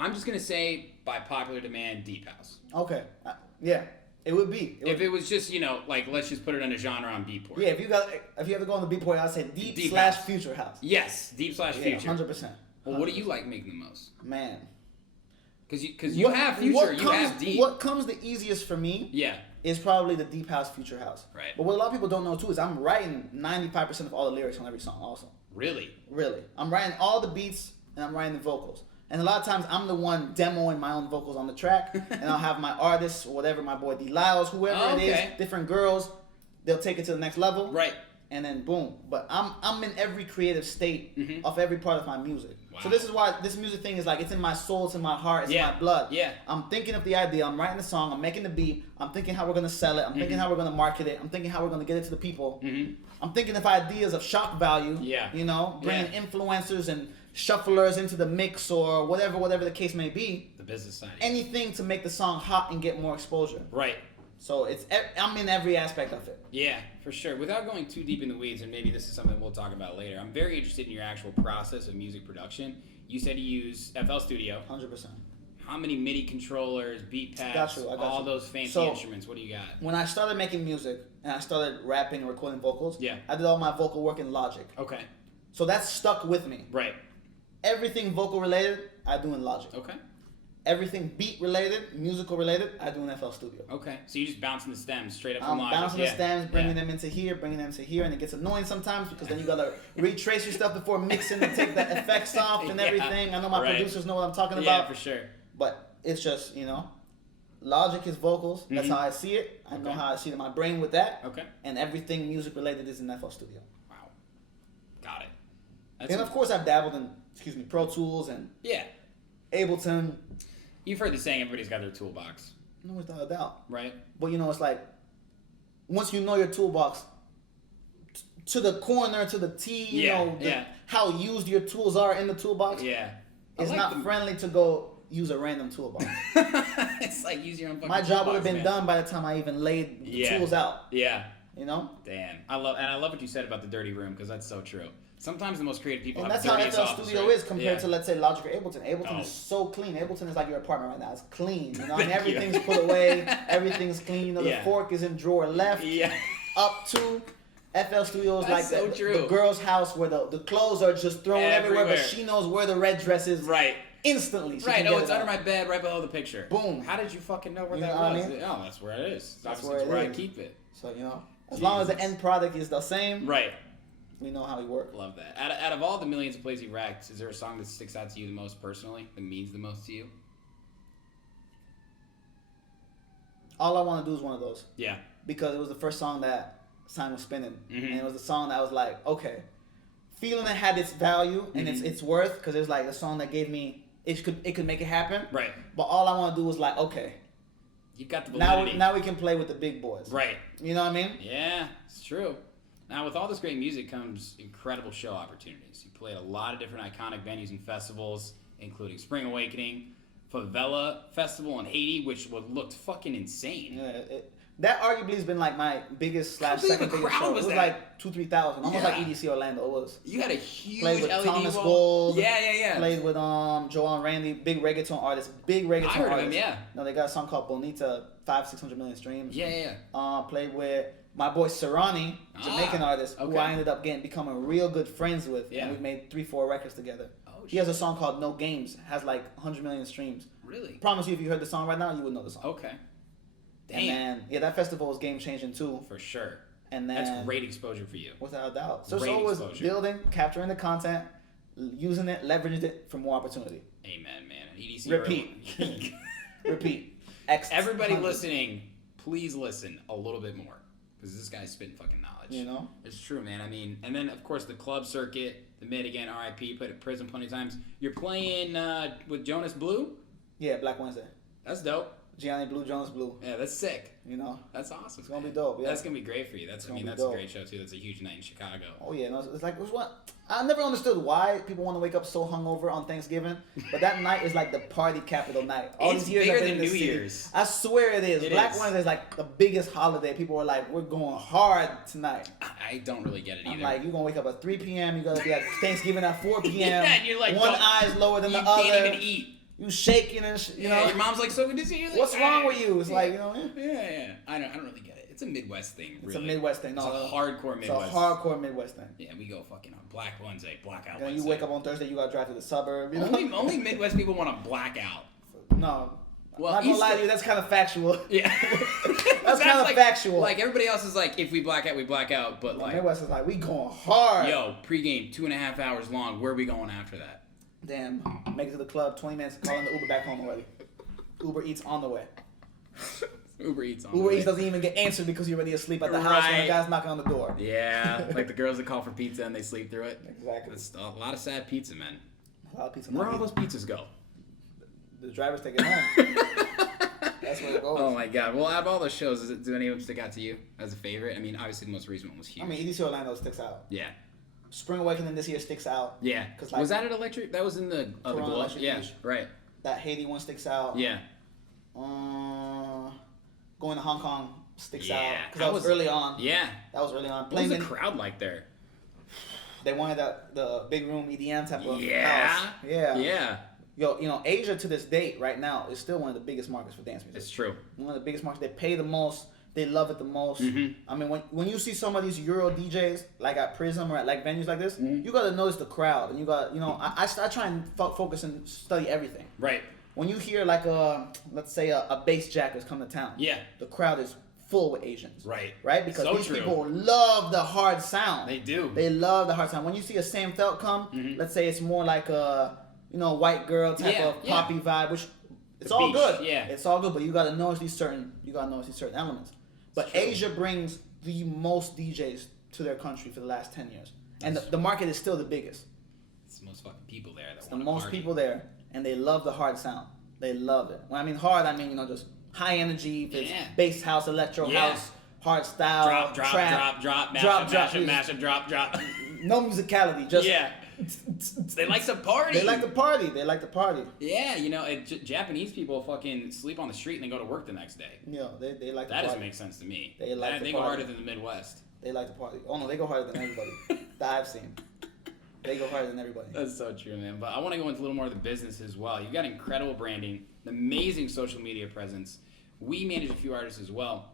I'm just gonna say by popular demand, deep house. Okay. Yeah. It would be. If it was just, like, let's just put it in a genre on Beatport. Yeah, if you have to go on the Beatport, I'd say deep / future house. Yes, deep / future. 100%. Well, what do you like making the most? Man. Because you have future, you have deep. What comes the easiest for me is probably the deep house, future house. Right. But what a lot of people don't know too is I'm writing 95% of all the lyrics on every song also. Really? Really. I'm writing all the beats and I'm writing the vocals. And a lot of times I'm the one demoing my own vocals on the track, and I'll have my artists or whatever, my boy D. Lyles, whoever it is, different girls, they'll take it to the next level. Right. And then boom. But I'm in every creative state of every part of my music. Wow. So this is why this music thing is like, it's in my soul, it's in my heart, it's in my blood. Yeah. I'm thinking of the idea, I'm writing the song, I'm making the beat, I'm thinking how we're gonna sell it, I'm thinking how we're gonna market it, I'm thinking how we're gonna get it to the people. I'm thinking of ideas of shock value. Yeah. Bringing influencers and shufflers into the mix or whatever the case may be. The business side. Anything to make the song hot and get more exposure. Right. So I'm in every aspect of it. Yeah, for sure. Without going too deep in the weeds, and maybe this is something we'll talk about later, I'm very interested in your actual process of music production. You said you use FL Studio. 100%. How many MIDI controllers, beat pads, I got all you. those fancy So, instruments? What do you got? When I started making music and I started rapping and recording vocals, I did all my vocal work in Logic. Okay. So that's stuck with me. Right. Everything vocal related, I do in Logic. Okay. Everything beat related, musical related, I do in FL Studio. Okay. So you just bouncing the stems straight up from Logic. I'm bouncing the stems, bringing them into here, and it gets annoying sometimes because then you gotta retrace your stuff before mixing and take the effects off and everything. I know my producers know what I'm talking about. Yeah, for sure. But it's just, Logic is vocals. That's how I see it. I know how I see it in my brain with that. Okay. And everything music related is in FL Studio. Wow. Got it. And of course I've dabbled in, Pro Tools and Ableton. You've heard the saying, everybody's got their toolbox. No, without a doubt. Right. But it's like, once you know your toolbox, to the corner, to the T, how used your tools are in the toolbox. Yeah. It's not friendly to go use a random toolbox. It's like use your own fucking My job would have been man. done by the time I even laid the tools out. Yeah. Damn. I love what you said about the dirty room, because that's so true. Sometimes the most creative people and have that's the how dirtiest FL office, Studio right? is compared to, let's say, Logic or Ableton. Ableton is so clean. Ableton is like your apartment right now. It's clean. Everything's put away. Everything's clean. The fork is in drawer left. Yeah. Up to FL Studio is like the girl's house where the clothes are just thrown everywhere, but she knows where the red dress is. Right. Instantly. It's under my bed right below the picture. Boom. How did you fucking know where that was? Oh, that's where it is. That's where I keep it. So, as long as the end product is the same. Right. We know how we work. Love that. Out of all the millions of plays you've racked, is there a song that sticks out to you the most personally, that means the most to you? All I Want to Do is one of those. Yeah. Because it was the first song that signed with Spinnin. And it was the song that was like, okay. Feeling it had its value and its worth, because it was like the song that gave me, it could make it happen. Right. But all I want to do was like, okay. You've got the validity. Now we can play with the big boys. Right. You know what I mean? Yeah, it's true. Now, with all this great music comes incredible show opportunities. You played a lot of different iconic venues and festivals, including Spring Awakening, Favela Festival in Haiti, which looked fucking insane. Yeah, that arguably has been like my biggest / second biggest show. It was like 2,000-3,000, almost like EDC Orlando. It was. You had a huge played with LED Thomas wall. Gold. Yeah. Played with Joel and Randy, big reggaeton artists. I heard of him, yeah. No, they got a song called Bonita, 500-600 million streams. Yeah. Played with my boy Serrani, Jamaican artist, who I ended up becoming real good friends with. Yeah. And we've made 3-4 records together. He has a song called No Games, has like 100 million streams. Really? Promise you, if you heard the song right now, you would know the song. Okay. Damn. And that festival was game changing too. For sure. And then that's great exposure for you. Without a doubt. So was building, capturing the content, using it, leveraging it for more opportunity. Amen, man. EDC Repeat. Repeat. Everybody listening, please listen a little bit more, because this guy's spitting fucking knowledge. It's true, man. I mean, and then of course the club circuit, the Mid again, RIP, played at Prison plenty of times. You're playing with Jonas Blue? Yeah, Black Wednesday. That's dope. Gianni Blu, Jonas Blue. Yeah, that's sick. That's awesome. It's gonna be dope. Yeah, that's gonna be great for you. That's a great show too. That's a huge night in Chicago. Oh yeah, it's like I never understood why people want to wake up so hungover on Thanksgiving, but that night is like the party capital night. All it's these years bigger than New Year's. I swear it is. Black Wednesday is like the biggest holiday. People are like, we're going hard tonight. I don't really get it either. I'm like, you're gonna wake up at 3 p.m. You gotta be at Thanksgiving at 4 p.m. Yeah, and you're like, one eye's lower than the other. You can't even eat. you shaking and you know. Your mom's like, so good to see you. What's wrong with you? It's like, you know. Yeah. I don't really get it. It's a Midwest thing. Really. It's a Midwest thing. No, it's a hardcore Midwest. It's a hardcore Midwest thing. Yeah, we go fucking on Black Wednesday, blackout And Wednesday. you wake up on Thursday, you gotta drive to the suburb. You know? know? Only Midwest people want to black out. No. Well, I'm not gonna lie to you, that's kind of factual. Yeah. that's kind of like, factual. Like, everybody else is like, if we black out, we black out. But like, Midwest is like, we going hard. Yo, pregame, 2.5 hours long. Where are we going after that? Damn. Make it to the club, 20 minutes, calling the Uber back home already. Uber Eats on the way. Uber Eats doesn't even get answered because you're already asleep at the house when the guy's knocking on the door. Yeah, like the girls that call for pizza and they sleep through it. Exactly. It's a lot of sad pizza, man. A lot of pizza. Where all those pizzas go? The drivers take it home. That's where it goes. Oh my god. Well, out of all those shows, do any of them stick out to you as a favorite? I mean, obviously the most recent one was huge. I mean, EDC Orlando sticks out. Yeah. Spring Awakening this year sticks out. Yeah. Like, was that at Electric? That was in the Glow? Yeah, Beach. right. That Haiti one sticks out. Yeah. Going to Hong Kong sticks out. Because that was early on. Yeah. That was early on. What was the crowd like there? They wanted the big room EDM type of house. Yeah. Yeah. Yo, you know, Asia to this date right now is still one of the biggest markets for dance music. It's true. One of the biggest markets. They pay the most. They love it the most. Mm-hmm. I mean, when you see some of these Euro DJs, like at Prism or at like venues like this, you got to notice the crowd. And you got, you know, I try and focus and study everything. Right. When you hear like let's say a bass jackers come to town, the crowd is full with Asians. Right. Right? Because these people love the hard sound. They do. They love the hard sound. When you see a Sam Felt come, let's say it's more like a, you know, white girl type of poppy vibe, which it's all good. Yeah. It's all good, but you gotta notice these certain elements. But Asia brings the most DJs to their country for the last 10 years. And the market is still the biggest. It's the most fucking people there. It's the most people there, and they love the hard sound. They love it. When I mean hard, I mean, you know, just high energy, if it's bass house, electro house, hard style, drop, trap, mash up, drop. No musicality, just They like to party. They like to party. Yeah, you know, Japanese people fucking sleep on the street and then go to work the next day. Yeah, they like. That doesn't make sense to me. They go harder than the Midwest. They like to party. Oh no, they go harder than everybody that I've seen. They go harder than everybody. That's so true, man. But I want to go into a little more of the business as well. You've got incredible branding, amazing social media presence. We manage a few artists as well.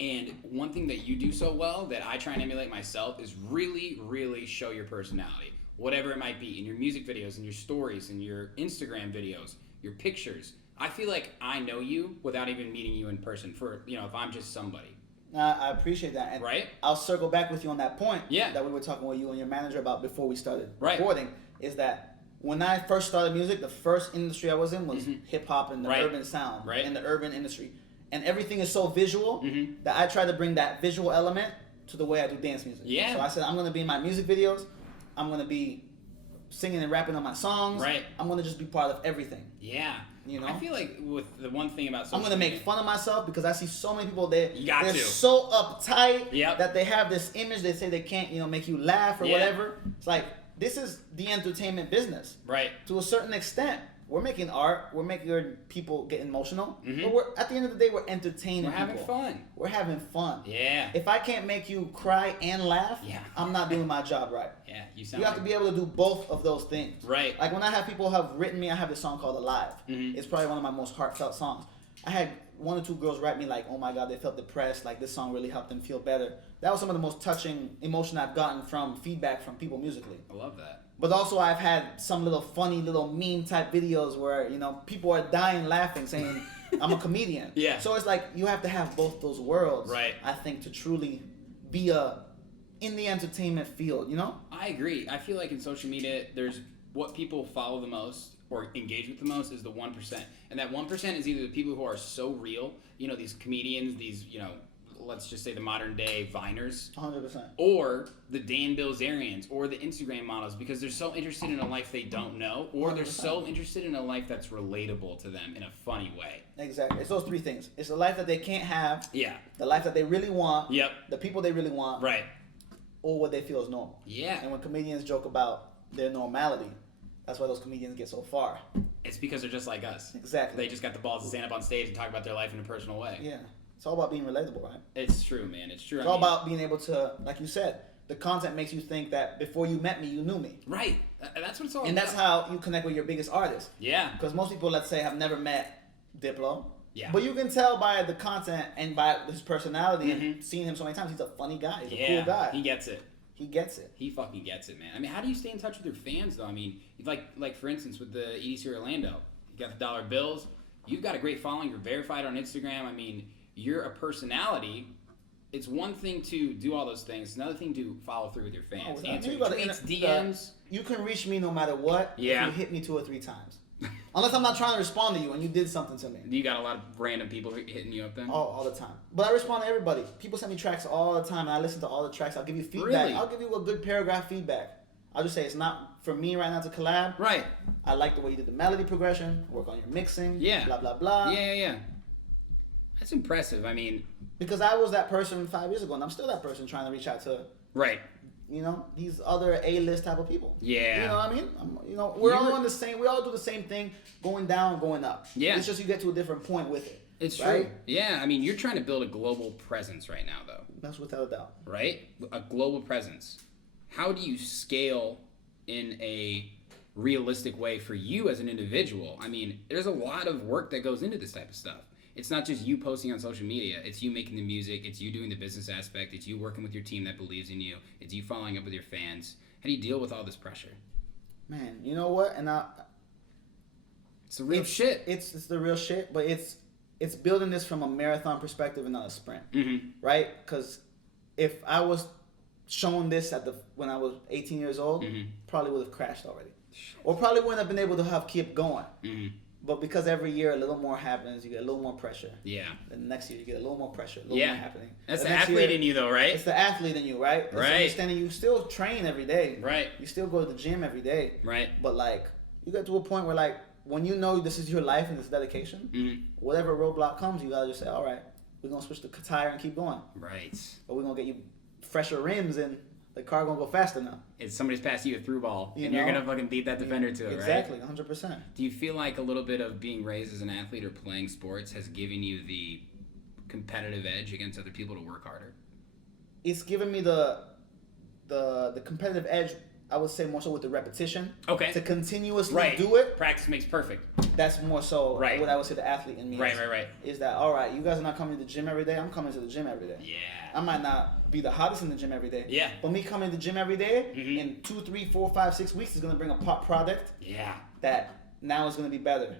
And one thing that you do so well that I try and emulate myself is really, really show your personality. Whatever it might be, in your music videos, in your stories, in your Instagram videos, your pictures. I feel like I know you without even meeting you in person for, you know, if I'm just somebody. I appreciate that. And right? I'll circle back with you on that point that we were talking with you and your manager about before we started right. recording, is that when I first started music, the first industry I was in was hip-hop and the urban sound and the urban industry. And everything is so visual that I try to bring that visual element to the way I do dance music. Yeah. So I said, I'm going to be in my music videos. I'm going to be singing and rapping on my songs. Right. I'm going to just be part of everything. Yeah. You know? I feel like with the one thing about social I'm going to make fun of myself because I see so many people they're to. so uptight Yep. that they have this image. They say they can't, you know, make you laugh or whatever. It's like, this is the entertainment business. Right. To a certain extent. We're making art. We're making people get emotional. But we're at the end of the day, we're entertaining. We're having fun. We're having fun. Yeah. If I can't make you cry and laugh, I'm not doing my job right. Yeah, you have to be able to do both of those things. Right. Like when I have people have written me, I have this song called Alive. It's probably one of my most heartfelt songs. I had one or two girls write me like, oh my God, they felt depressed. Like this song really helped them feel better. That was some of the most touching emotion I've gotten from feedback from people musically. I love that. But also I've had some little funny little meme type videos where, you know, people are dying laughing saying I'm a comedian. Yeah. So it's like you have to have both those worlds, right. I think, to truly be in the entertainment field, you know? I agree. I feel like in social media, there's what people follow the most or engage with the most is the 1%. And that 1% is either the people who are so real, you know, these comedians, these, you know, let's just say the modern day Viners. 100%. Or the Dan Bilzerians or the Instagram models because they're so interested in a life they don't know or 100%. They're so interested in a life that's relatable to them in a funny way. Exactly. It's those three things. It's the life that they can't have. Yeah. The life that they really want. Yep. The people they really want. Right. Or what they feel is normal. Yeah. And when comedians joke about their normality, that's why those comedians get so far. It's because they're just like us. Exactly. They just got the balls to stand up on stage and talk about their life in a personal way. Yeah. It's all about being relatable, right? It's true, man. It's true. It's all about being able to, like you said, the content makes you think that before you met me, you knew me. Right. That's what it's all about. And that's how you connect with your biggest artists. Yeah. Because most people, let's say, have never met Diplo. Yeah. But you can tell by the content and by his personality and seeing him so many times, he's a funny guy. He's a cool guy. He gets it. He gets it. He fucking gets it, man. I mean, how do you stay in touch with your fans, though? I mean, like for instance, with the EDC Orlando, you got the dollar bills. You've got a great following. You're verified on Instagram. I mean, you're a personality. It's one thing to do all those things. It's another thing to follow through with your fans. Answer tweets, DMs. You can reach me no matter what if you hit me 2 or 3 times. Unless I'm not trying to respond to you and you did something to me. You got a lot of random people hitting you up then? All the time. But I respond to everybody. People send me tracks all the time and I listen to all the tracks. I'll give you feedback. Really? I'll give you a good paragraph feedback. I'll just say it's not for me right now to collab. Right. I like the way you did the melody progression. Work on your mixing. Yeah. Blah, blah, blah. Yeah. That's impressive. I mean... Because I was that person 5 years ago and I'm still that person trying to reach out to... Right. You know, these other A-list type of people. Yeah. You know what I mean? We're all on the same... We all do the same thing, going down, going up. Yeah. It's just you get to a different point with it. It's right? true. Yeah, I mean, you're trying to build a global presence right now, though. That's without a doubt. Right? A global presence. How do you scale in a realistic way for you as an individual? I mean, there's a lot of work that goes into this type of stuff. It's not just you posting on social media. It's you making the music. It's you doing the business aspect. It's you working with your team that believes in you. It's you following up with your fans. How do you deal with all this pressure? Man, you know what? It's the real shit. It's the real shit, but it's building this from a marathon perspective and not a sprint, right? Because if I was shown this when I was 18 years old, probably would have crashed already, or probably wouldn't have been able to keep going. But because every year a little more happens, you get a little more pressure. Yeah. Then the next year you get a little more pressure, a little more happening. That's the athlete in you, though, right? It's the athlete in you, right? It's understanding you still train every day. Right. You still go to the gym every day. Right. But like, you get to a point where when you know this is your life and this dedication, whatever roadblock comes, you gotta just say, all right, we're gonna switch the tire and keep going. Right. But we're gonna get you fresher rims and the car gonna go faster now. It's somebody's passing you a through ball, and you're gonna fucking beat that defender to it, exactly, right? 100%. Do you feel like a little bit of being raised as an athlete or playing sports has given you the competitive edge against other people to work harder? It's given me the competitive edge. I would say more so with the repetition. Okay. To continuously do it. Practice makes perfect. That's more so what I would say the athlete in me Right. is that, all right, you guys are not coming to the gym every day. I'm coming to the gym every day. Yeah. I might not be the hottest in the gym every day. Yeah. But me coming to the gym every day in 2, 3, 4, 5, 6 weeks is going to bring a product that now is going to be better.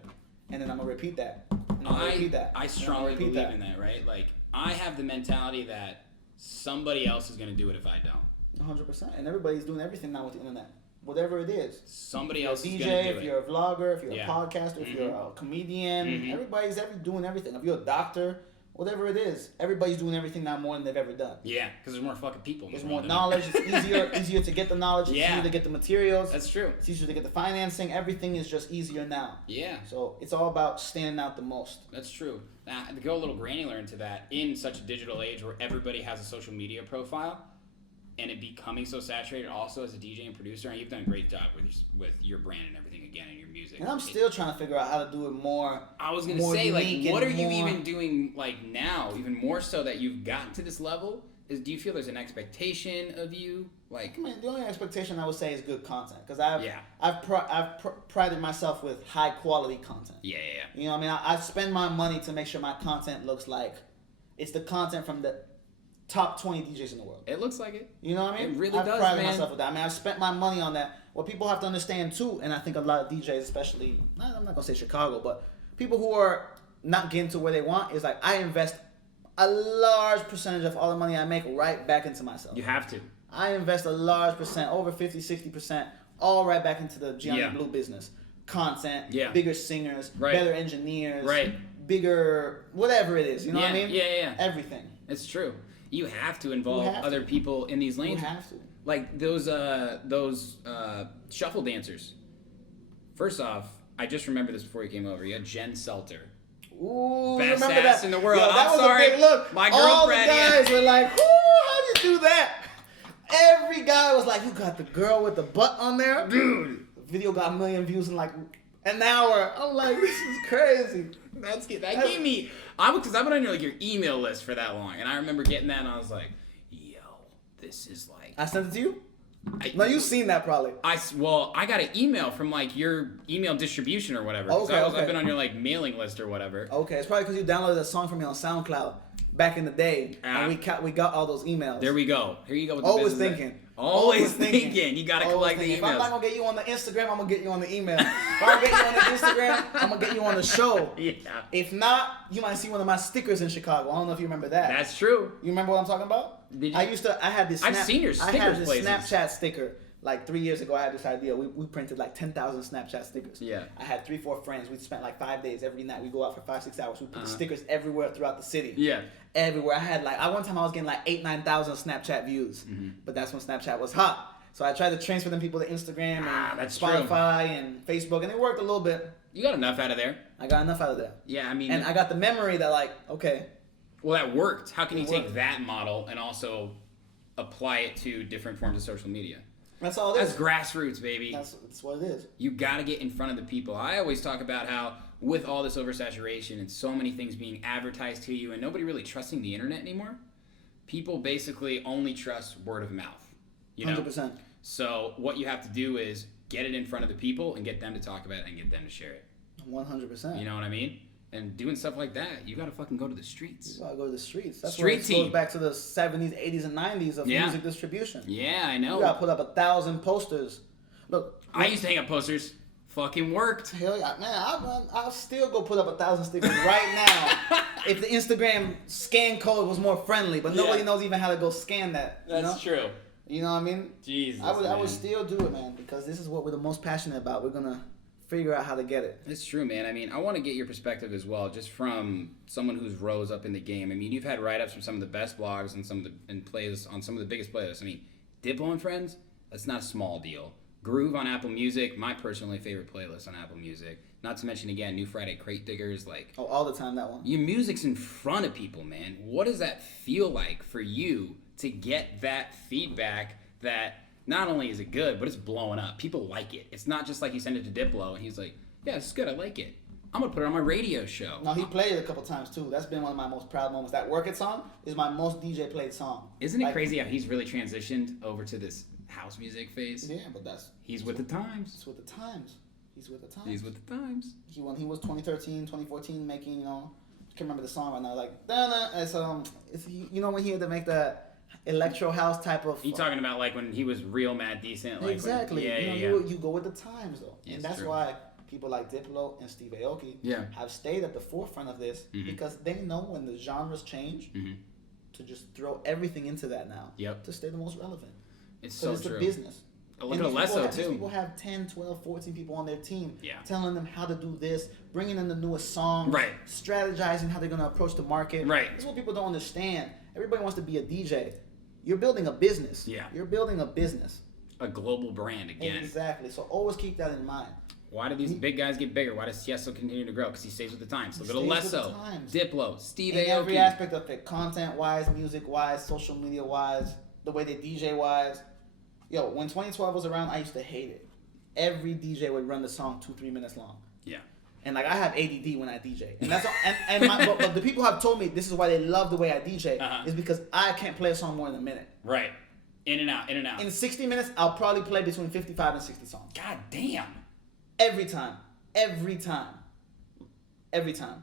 And then I'm going to repeat that. I strongly believe in that, right? Like, I have the mentality that somebody else is going to do it if I don't. 100%. And everybody's doing everything now with the internet. Whatever it is. Somebody else is DJ, going to do it. if you're a vlogger, if you're a podcaster, if you're a comedian, everybody's doing everything. If you're a doctor, whatever it is, everybody's doing everything now more than they've ever done. Yeah, because there's more fucking people. There's more knowledge. It's easier to get the knowledge. It's easier to get the materials. That's true. It's easier to get the financing. Everything is just easier now. Yeah. So it's all about standing out the most. That's true. Now, to go a little granular into that, in such a digital age where everybody has a social media profile, and it becoming so saturated also as a DJ and producer, and you've done a great job with your brand and everything again and your music. And I'm still trying to figure out how to do it more. I was gonna say, like, what are you even doing like now, even more so that you've gotten to this level? Do you feel there's an expectation of you? Like, I mean, the only expectation I would say is good content, because I've prided myself with high quality content. Yeah. You know what I mean? I spend my money to make sure my content looks like it's the content from the top 20 DJs in the world. It looks like it. You know what I mean? It really does, man. I've prided myself with that. I mean, I've spent my money on that. What people have to understand too, and I think a lot of DJs, especially, I'm not gonna say Chicago, but people who are not getting to where they want, is like, I invest a large percentage of all the money I make right back into myself. You have to. I invest a large percent, over 50, 60%, all right back into the Gianni Blu business. Content, bigger singers, better engineers, bigger, whatever it is. You know what I mean? Yeah. Everything. It's true. You have to involve other people in these lanes. You have to. Like those shuffle dancers. First off, I just remember this before you came over. You had Jen Selter. Ooh, best remember ass that? in the world. Yo, that I'm was sorry. a big look. My all the girlfriend. guys were like, how'd you do that? Every guy was like, you got the girl with the butt on there? Dude. The video got 1 million views in like an hour. I'm like, this is crazy. That gave me, because I've been on your email list for that long, and I remember getting that, and I was like, yo, this is like... I sent it to you? No, you've seen that probably. I got an email from like your email distribution or whatever. Okay, I've been on your like mailing list or whatever. Okay, it's probably because you downloaded a song from me on SoundCloud back in the day, and we got all those emails. There we go. Here you go with the Always business. thinking. Always thinking. You gotta collect the emails. If I'm not gonna get you on the Instagram, I'm gonna get you on the email. If I'm gonna get you on the Instagram, I'm gonna get you on the show. Yeah. If not, you might see one of my stickers in Chicago. I don't know if you remember that. That's true. You remember what I'm talking about? Did you? I had this. I've seen your stickers I had this places. Snapchat sticker. Like 3 years ago, I had this idea. We printed like 10,000 Snapchat stickers. Yeah. I had 3-4 friends. We spent like 5 days every night. We go out for 5-6 hours. We put stickers everywhere throughout the city. Yeah. Everywhere. I had one time I was getting like 8,000-9,000 Snapchat views. But that's when Snapchat was hot. So I tried to transfer them people to Instagram and that's Spotify and Facebook, and it worked a little bit. You got enough out of there. I got enough out of there. Yeah, I mean. And I got the memory that like, okay. Well, that worked. How can you take worked. that model and also apply it to different forms of social media? That's all it is. That's grassroots, baby. That's what it is. You got to get in front of the people. I always talk about how with all this oversaturation and so many things being advertised to you and nobody really trusting the internet anymore, people basically only trust word of mouth. You know? 100%. So what you have to do is get it in front of the people and get them to talk about it and get them to share it. 100%. You know what I mean? And doing stuff like that, you got to fucking go to the streets. You gotta go to the streets. That's Street where it team. goes back to the 70s, 80s, and 90s of music distribution. Yeah, I know. You gotta put up 1,000 posters. Look, I used to hang up posters. Fucking worked. Hell yeah, man! I'll still go put up 1,000 stickers right now if the Instagram scan code was more friendly. But nobody knows even how to go scan that. That's true. You know what I mean? Jesus, I would still do it, man, because this is what we're the most passionate about. We're gonna figure out how to get it. It's true, man. I mean, I want to get your perspective as well, just from someone who's rose up in the game. I mean, you've had write-ups from some of the best blogs and plays on some of the biggest playlists. I mean, Diplo and Friends, that's not a small deal. Groove on Apple Music, my personally favorite playlist on Apple Music. Not to mention, again, New Friday Crate Diggers. Like, oh, all the time, that one. Your music's in front of people, man. What does that feel like for you to get that feedback that not only is it good, but it's blowing up? People like it. It's not just like you send it to Diplo and he's like, yeah, it's good, I like it. I'm going to put it on my radio show. No, he played it a couple times, too. That's been one of my most proud moments. That Work It song is my most DJ played song. Isn't it crazy how he's really transitioned over to this house music phase? Yeah, but He's with the times. He's with the times. He's with the times. He's with the times. When he was 2013, 2014, making, I can't remember the song right now, like, da-na, it's when he had to make the electro house type of... You talking about like when he was real mad decent? Like exactly. You go with the times, though. Yeah, and that's why people like Diplo and Steve Aoki have stayed at the forefront of this because they know when the genres change to just throw everything into that now to stay the most relevant. It's so it's true. a business. Look at Alesso, These too. people have 10, 12, 14 people on their team Yeah. telling them how to do this, bringing in the newest songs, Right. strategizing how they're going to approach the market. Right. This is what people don't understand. Everybody wants to be a DJ. You're building a business. Yeah. You're building a business. A global brand again. Exactly. So always keep that in mind. Why do these big guys get bigger? Why does Tiesto continue to grow? Because he stays with the times. Look at Alesso, Diplo, Steve Aoki. In every aspect of it, content-wise, music-wise, social media-wise, the way they DJ-wise. Yo, when 2012 was around, I used to hate it. Every DJ would run the song 2-3 minutes long. Yeah. And like I have ADD when I DJ, and that's all, but the people have told me this is why they love the way I DJ is because I can't play a song more than a minute. Right. In and out, in and out. In 60 minutes, I'll probably play between 55 and 60 songs. God damn. Every time. Every time. Every time.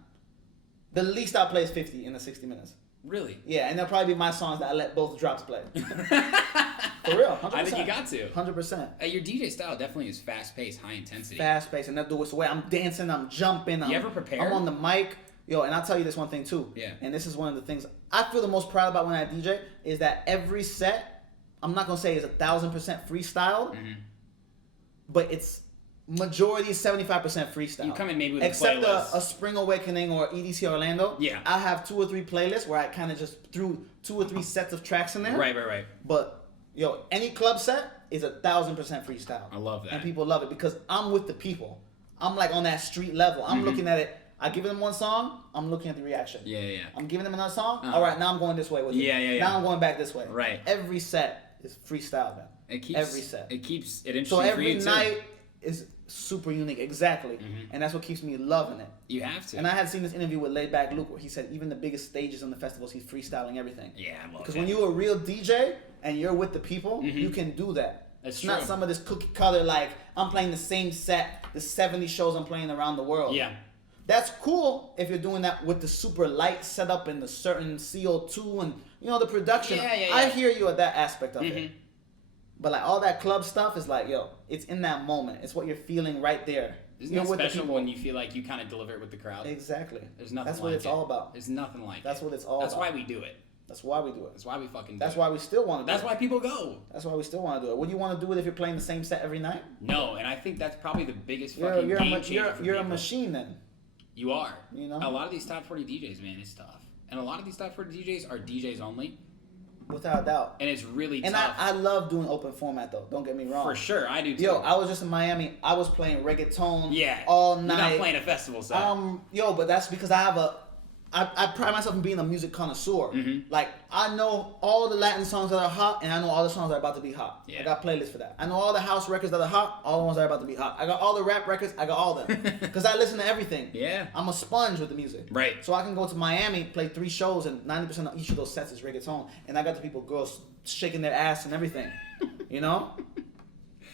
The least I'll play is 50 in the 60 minutes. Really? Yeah, and they'll probably be my songs that I let both drops play. For real, 100%. I think you got to. 100%. Your DJ style definitely is fast-paced, high intensity. Fast-paced, and they'll do it the way I'm dancing, I'm jumping. You ever prepare? I'm on the mic. Yo, and I'll tell you this one thing too. Yeah. And this is one of the things I feel the most proud about when I DJ is that every set, I'm not gonna say is 1,000% freestyle, but it's majority 75% freestyle. You come in maybe with except a playlist. a Spring Awakening or EDC Orlando. Yeah. I have 2 or 3 playlists where I kind of just threw 2 or 3 sets of tracks in there. Right. But yo, any club set is 1,000% freestyle. I love that. And people love it because I'm with the people. I'm like on that street level. I'm looking at it. I give them one song, I'm looking at the reaction. Yeah. I'm giving them another song. All right, now I'm going this way with it. Yeah. Now I'm going back this way. Right. Every set is freestyle, man. Every set. It keeps it interesting So for every you, too. night is super unique. Exactly. And that's what keeps me loving it. You have to. And I had seen this interview with Laid Back Luke where he said even the biggest stages on the festivals, he's freestyling everything. Yeah, I love it. Because when you're a real DJ and you're with the people, you can do that. That's it's true. not some of this cookie cutter, like, I'm playing the same set, the 70 shows I'm playing around the world. Yeah. That's cool if you're doing that with the super light setup and the certain CO2 and, you know, the production. Yeah. I hear you at that aspect of it. But, like, all that club stuff is like, yo, it's in that moment. It's what you're feeling right there. Isn't it special when you feel like you kind of deliver it with the crowd? Exactly. There's nothing That's like what it's it. all about. There's nothing like That's it. what it's all That's about. why we do it. That's why we do it. That's why we fucking do That's it. why we still want to do it. That's why people go. That's why we still want to do it. Would you want to do it if you're playing the same set every night? No, and I think that's probably the biggest fucking game changer for You're a people. machine then. You are. You know? A lot of these top 40 DJs, man, it's tough. And a lot of these top 40 DJs are DJs only. Without a doubt. And it's really and tough. I love doing open format though. Don't get me wrong. For sure, I do too. Yo, I was just in Miami. I was playing reggaeton yeah. all night. You're not playing a festival set. But that's because I pride myself in being a music connoisseur. Like, I know all the Latin songs that are hot, and I know all the songs that are about to be hot. Yeah. I got playlists for that. I know all the house records that are hot, all the ones that are about to be hot. I got all the rap records, I got all them. Because I listen to everything. Yeah. I'm a sponge with the music. Right. So I can go to Miami, play 3 shows, and 90% of each of those sets is reggaeton. And I got the girls shaking their ass and everything. You know?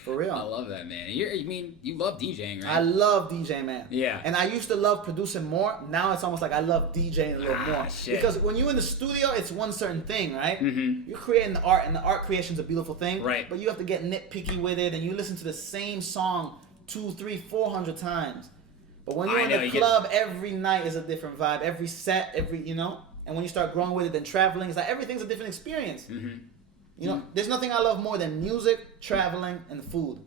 For real. I love that, man. You love DJing, right? I love DJing, man. Yeah. And I used to love producing more. Now it's almost like I love DJing a little more. Shit. Because when you're in the studio, it's one certain thing, right? You're creating the art, and the art creation's a beautiful thing. Right. But you have to get nitpicky with it, and you listen to the same song 200, 300, 400 times. But when you're in the club, every night is a different vibe. Every set, you know? And when you start growing with it and traveling, it's like everything's a different experience. You know, there's nothing I love more than music, traveling, and food.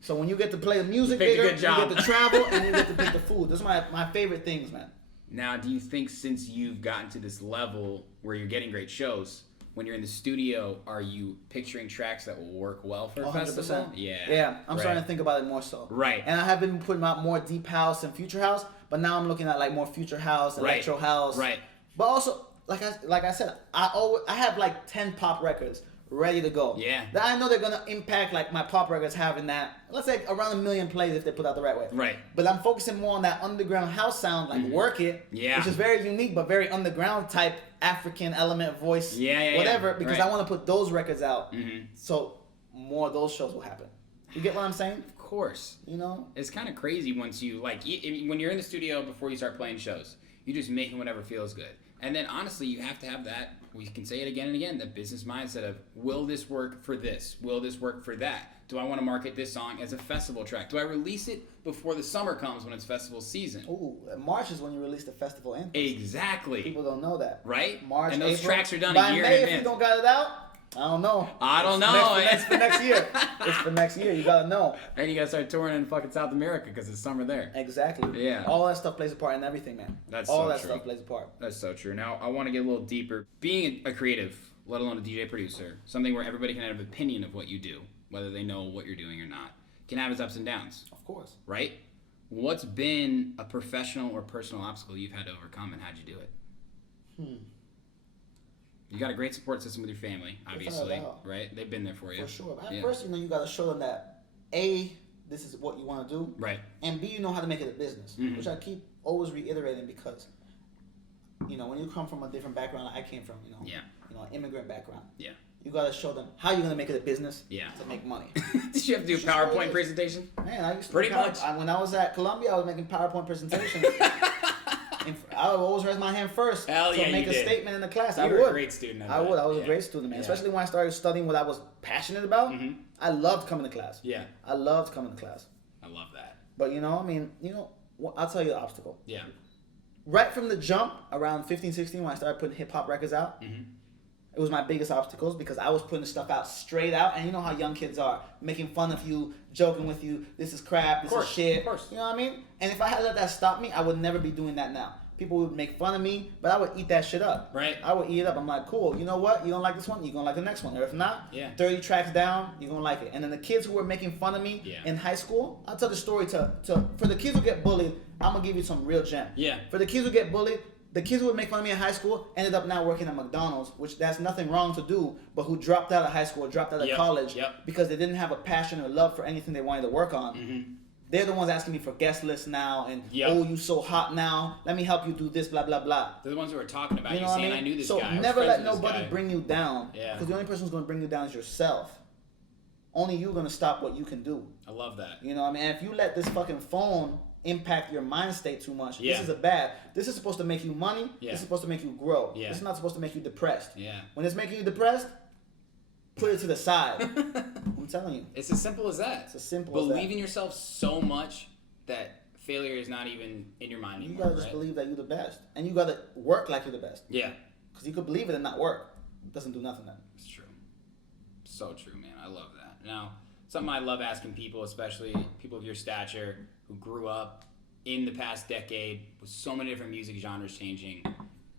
So when you get to play the music bigger, you get to travel, and you get to pick the food. Those are my favorite things, man. Now, do you think since you've gotten to this level where you're getting great shows, when you're in the studio, are you picturing tracks that will work well for a festival? Yeah, I'm starting to think about it more so. Right. And I have been putting out more deep house and future house, but now I'm looking at like more future house, electro house. Right. But also, like I said, I have like 10 pop records ready to go. Yeah. That I know they're gonna impact like my pop records having that, let's say around 1 million plays if they put out the right way. Right. But I'm focusing more on that underground house sound, like Work It. Yeah. Which is very unique but very underground type African element voice. Whatever. Because I want to put those records out. So more of those shows will happen. You get what I'm saying? Of course. You know? It's kind of crazy once you when you're in the studio before you start playing shows. You're just making whatever feels good. And then honestly, you have to have that, we can say it again and again, the business mindset of, will this work for this? Will this work for that? Do I want to market this song as a festival track? Do I release it before the summer comes when it's festival season? Ooh, March is when you release the festival anthem. Exactly. People don't know that. Right? March, and those April. tracks are done By a year May, in advance. if you don't got it out, I don't know. I don't know. It's for next year. It's for next year. You gotta know. And you gotta start touring in fucking South America because it's summer there. Exactly. Yeah. All that stuff plays a part in everything, man. That's all so that true. stuff plays a part. That's so true. Now, I want to get a little deeper. Being a creative, let alone a DJ producer, something where everybody can have an opinion of what you do, whether they know what you're doing or not, can have its ups and downs. Of course. Right? What's been a professional or personal obstacle you've had to overcome, and how'd you do it? You got a great support system with your family, obviously, right? They've been there for you. For sure. At first, you got to show them that, A, this is what you want to do. Right. And B, you know how to make it a business, which I keep always reiterating because, when you come from a different background like I came from, an immigrant background. Yeah. You got to show them how you're going to make it a business to make money. Did you have to do a PowerPoint presentation? Man, I used to Pretty much. When I was at Columbia, I was making PowerPoint presentations. I would always raise my hand first to make a statement in the class. You were a great student. I would. I was a great student, man. Especially when I started studying what I was passionate about. I loved coming to class. Yeah. I loved coming to class. I love that. But I'll tell you the obstacle. Yeah. Right from the jump, around 15, 16, when I started putting hip hop records out, it was my biggest obstacles because I was putting stuff out straight out, and you know how young kids are, making fun of you, joking with you, this is crap, this is shit. Of course. You know what I mean? And if I had let that stop me, I would never be doing that now. People would make fun of me, but I would eat that shit up. Right. I would eat it up. I'm like, cool, you know what? You don't like this one, you're going to like the next one. Or if not, 30 tracks down, you're going to like it. And then the kids who were making fun of me in high school, I'll tell the story for the kids who get bullied, I'm going to give you some real gem. Yeah. For the kids who get bullied, the kids who would make fun of me in high school ended up now working at McDonald's, which that's nothing wrong to do, but who dropped out of high school or dropped out of college because they didn't have a passion or love for anything they wanted to work on. They're the ones asking me for guest lists now, and oh, you so hot now. Let me help you do this, blah blah blah. They're the ones who are talking about you, know saying, what I mean? knew this so guy. So never let nobody bring you down. Yeah. Because the only person who's going to bring you down is yourself. Only you're going to stop what you can do. I love that. You know what I mean? And if you let this fucking phone impact your mind state too much, yeah. this is This is supposed to make you money. Yeah. This is supposed to make you grow. Yeah. This is not supposed to make you depressed. Yeah. When it's making you depressed, put it to the side. I'm telling you. It's as simple as that. It's as simple as that. Believe in yourself so much that failure is not even in your mind anymore. You gotta just believe that you're the best. And you gotta work like you're the best. Yeah. Because you could believe it and not work. It doesn't do nothing then. It's true. So true, man. I love that. Now, something I love asking people, especially people of your stature who grew up in the past decade with so many different music genres changing.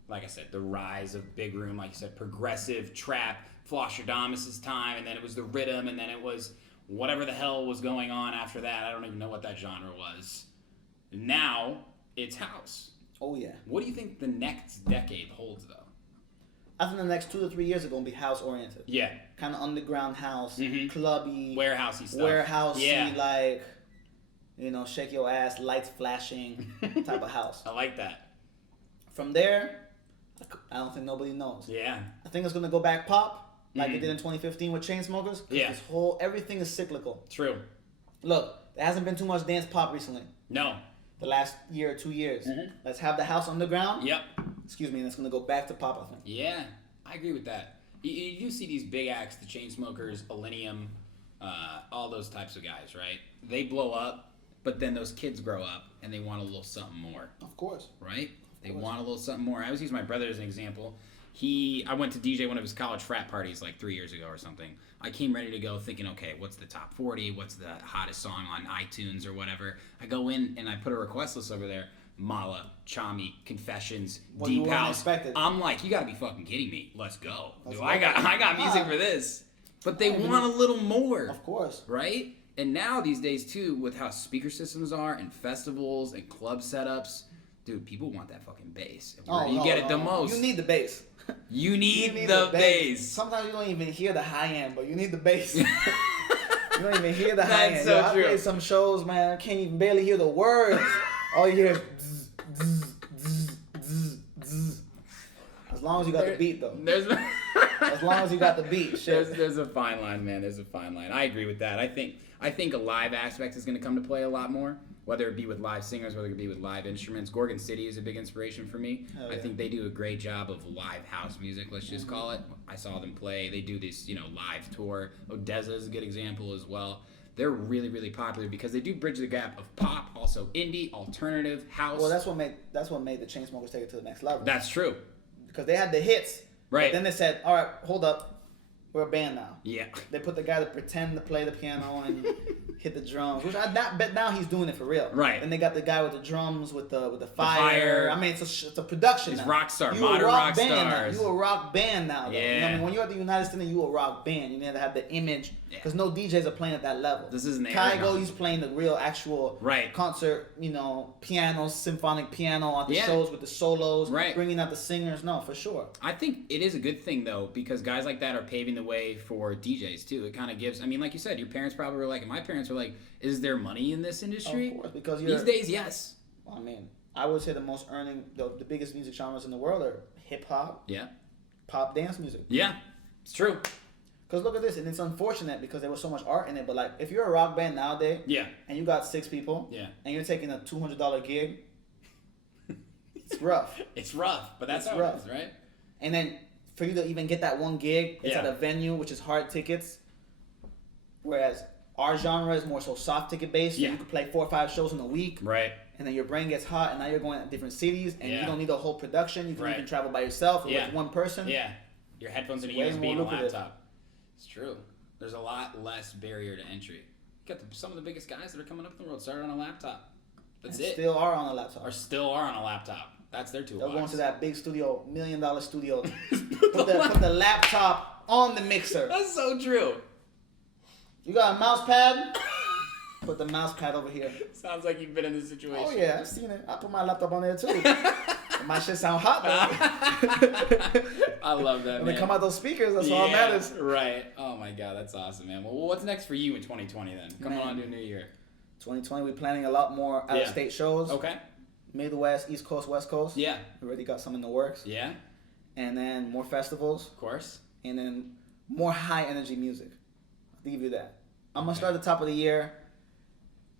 Like I said, the rise of big room, like you said, progressive, trap, Flosstradamus' time, and then it was the rhythm, and then it was whatever the hell was going on after that. I don't even know what that genre was. Now, it's house. Oh, yeah. What do you think the next decade holds, though? I think the next 2 to 3 years are going to be house-oriented. Yeah. Kind of underground house, clubby. Warehousey stuff. Warehousey, like, you know, shake your ass, lights flashing type of house. I like that. From there, I don't think nobody knows. Yeah. I think it's going to go back pop. Like it did in 2015 with Chainsmokers. Yeah. Everything is cyclical. True. Look, there hasn't been too much dance pop recently. No. The last year or 2 years. Let's have the house underground. Yep. Excuse me, and it's going to go back to pop, I think. Yeah, I agree with that. You do see these big acts, the Chainsmokers, Millennium, all those types of guys, right? They blow up, but then those kids grow up and they want a little something more. Of course. Right? They want a little something more. I always use my brother as an example. I went to DJ one of his college frat parties like 3 years ago or something. I came ready to go thinking, okay, what's the top 40? What's the hottest song on iTunes or whatever? I go in and I put a request list over there. Mala, Chami, Confessions, Deep House. I'm like, you gotta be fucking kidding me. Let's go. Dude, I got music for this. But they want a little more. Of course. Right? And now these days too, with how speaker systems are and festivals and club setups, dude, people want that fucking bass. You get it the most. You need the bass. You need the bass. Sometimes you don't even hear the high end, but you need the bass. You don't even hear the high end. That's so true. I play some shows, man. I can't even barely hear the words. All you hear is zzz, zzz, zzz, zzz, zzz. As long as you got the beat, though. As long as you got the beat, shit. There's a fine line, man. There's a fine line. I agree with that. I think a live aspect is going to come to play a lot more. Whether it be with live singers, whether it be with live instruments. Gorgon City is a big inspiration for me. I think they do a great job of live house music, let's just call it. I saw them play. They do this, live tour. Odessa is a good example as well. They're really, really popular because they do bridge the gap of pop, also indie, alternative, house. Well, that's what made the Chainsmokers take it to the next level. That's true. Because they had the hits. Right. But then they said, all right, hold up. We're a band now. Yeah. They put the guy to pretend to play the piano and hit the drums, which I bet now he's doing it for real. Right. Then they got the guy with the drums with the fire. I mean, it's a production. He's now. rock star, modern rock stars. You a rock band now. Though. Yeah. You know what I mean? When you're at the United States, you a rock band. You need to have the image because no DJs are playing at that level. This isn't Kygo. He's playing the real actual concert. Piano, symphonic piano at the shows with the solos. Right. Bringing out the singers. No, for sure. I think it is a good thing though because guys like that are paving the way for DJs too. It kind of gives. I mean, like you said, your parents probably were like, and my parents were like, "Is there money in this industry?" Of course, because these days, yes. I mean, I would say the biggest music genres in the world are hip hop, pop, dance music. Yeah, it's true. Because look at this, and it's unfortunate because there was so much art in it. But like, if you're a rock band nowadays, and you got 6 people, and you're taking a $200 gig, it's rough. It's rough, but that's how rough, it is, right? And then for you to even get that one gig, it's at a venue, which is hard tickets. Whereas our genre is more so soft ticket based. So you can play 4 or 5 shows in a week. Right. And then your brain gets hot, and now you're going to different cities, and you don't need a whole production. You can even travel by yourself or with one person. Yeah. Your headphones and a USB and a laptop. It's true. There's a lot less barrier to entry. You got some of the biggest guys that are coming up in the world started on a laptop. That's it. Still are on a laptop. Or still are on a laptop. That's their toolbox. They'll go into that big studio, $1 million studio. put the laptop on the mixer. That's so true. You got a mouse pad? Put the mouse pad over here. Sounds like you've been in this situation. Oh yeah, I've seen it. I put my laptop on there too. My shit sound hot though. I love that, when man. they come out those speakers, that's all that matters. Right. Oh my god, that's awesome, man. Well, what's next for you in 2020 then? Coming on to a new year. 2020, we're planning a lot more out-of-state shows. Okay. Midwest, East Coast, West Coast. Yeah. We already got some in the works. Yeah. And then more festivals. Of course. And then more high-energy music. I'll give you that. I'm going to start at the top of the year.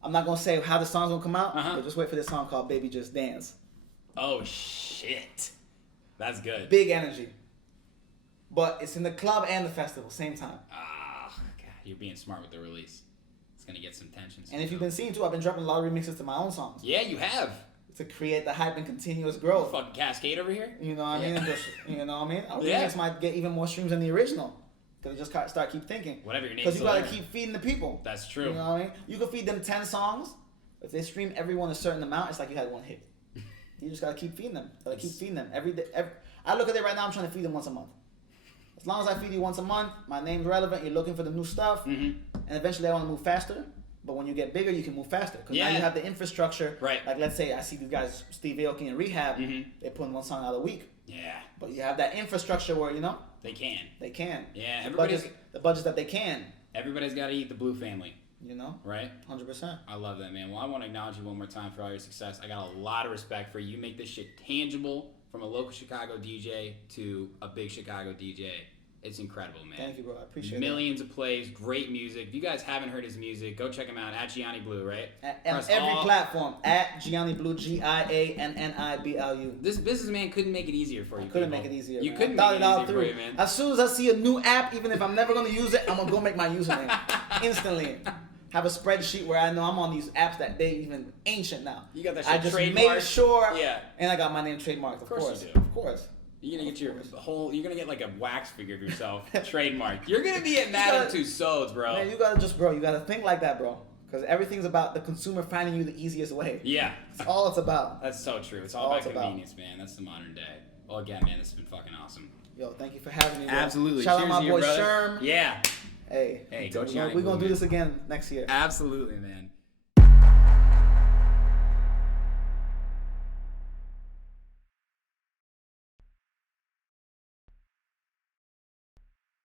I'm not going to say how the song's going to come out, but just wait for this song called Baby Just Dance. Oh, shit. That's good. Big energy. But it's in the club and the festival, same time. Ah, God, you're being smart with the release. It's going to get some tension. And if you've been seeing, too, I've been dropping a lot of remixes to my own songs. Yeah, you have. To create the hype and continuous growth. Fucking Cascade over here. You know what I mean? And just, you know what I mean? Our Yeah. remix might get even more streams than the original. Because it just start keep thinking. Whatever your name Because is. you got to keep feeding the people. That's true. You know what I mean? You can feed them 10 songs. If they stream everyone a certain amount, it's like you had one hit. You just got to keep feeding them. Got to keep feeding them. Every day. I look at it right now, I'm trying to feed them once a month. As long as I feed you once a month, my name's relevant, you're looking for the new stuff, and eventually I want to move faster. But when you get bigger, you can move faster. Because now you have the infrastructure. Right. Like, let's say I see these guys, Steve Aoki and Rehab, they put one song out a week. Yeah. But you have that infrastructure where, you know, They can. they can. Yeah, the budgets that they can. Everybody's got to eat the Blue family. You know? Right? 100%. I love that, man. Well, I want to acknowledge you one more time for all your success. I got a lot of respect for you. You make this shit tangible from a local Chicago DJ to a big Chicago DJ. It's incredible, man. Thank you, bro. I appreciate it. Millions of plays, great music. If you guys haven't heard his music, go check him out at Gianni Blu, right? On every platform, at Gianni Blu, GIANNIBLU. This businessman couldn't make it easier for you. Couldn't make it easier. You man. couldn't I make thought it out easier through. for you, man. As soon as I see a new app, even if I'm never going to use it, I'm going to go make my username. Instantly. Have a spreadsheet where I know I'm on these apps that they even ancient now. You got that shit I just trademarked? made sure. Yeah. And I got my name trademarked, of course course. you do. Of course. You're gonna get your whole. You're gonna get like a wax figure of yourself, trademark. You're gonna be at Madame Tussauds, bro. Man, you gotta just, bro. You gotta think like that, bro. Because everything's about the consumer finding you the easiest way. Yeah, that's all it's about. That's so true. It's all about convenience, man. That's the modern day. Well, again, man, this has been fucking awesome. Yo, thank you for having me, bro. Absolutely. Shout Cheers out my boy brother. Sherm. Yeah. Hey, go Gianni we're Blu, gonna do man. this again next year. Absolutely, man.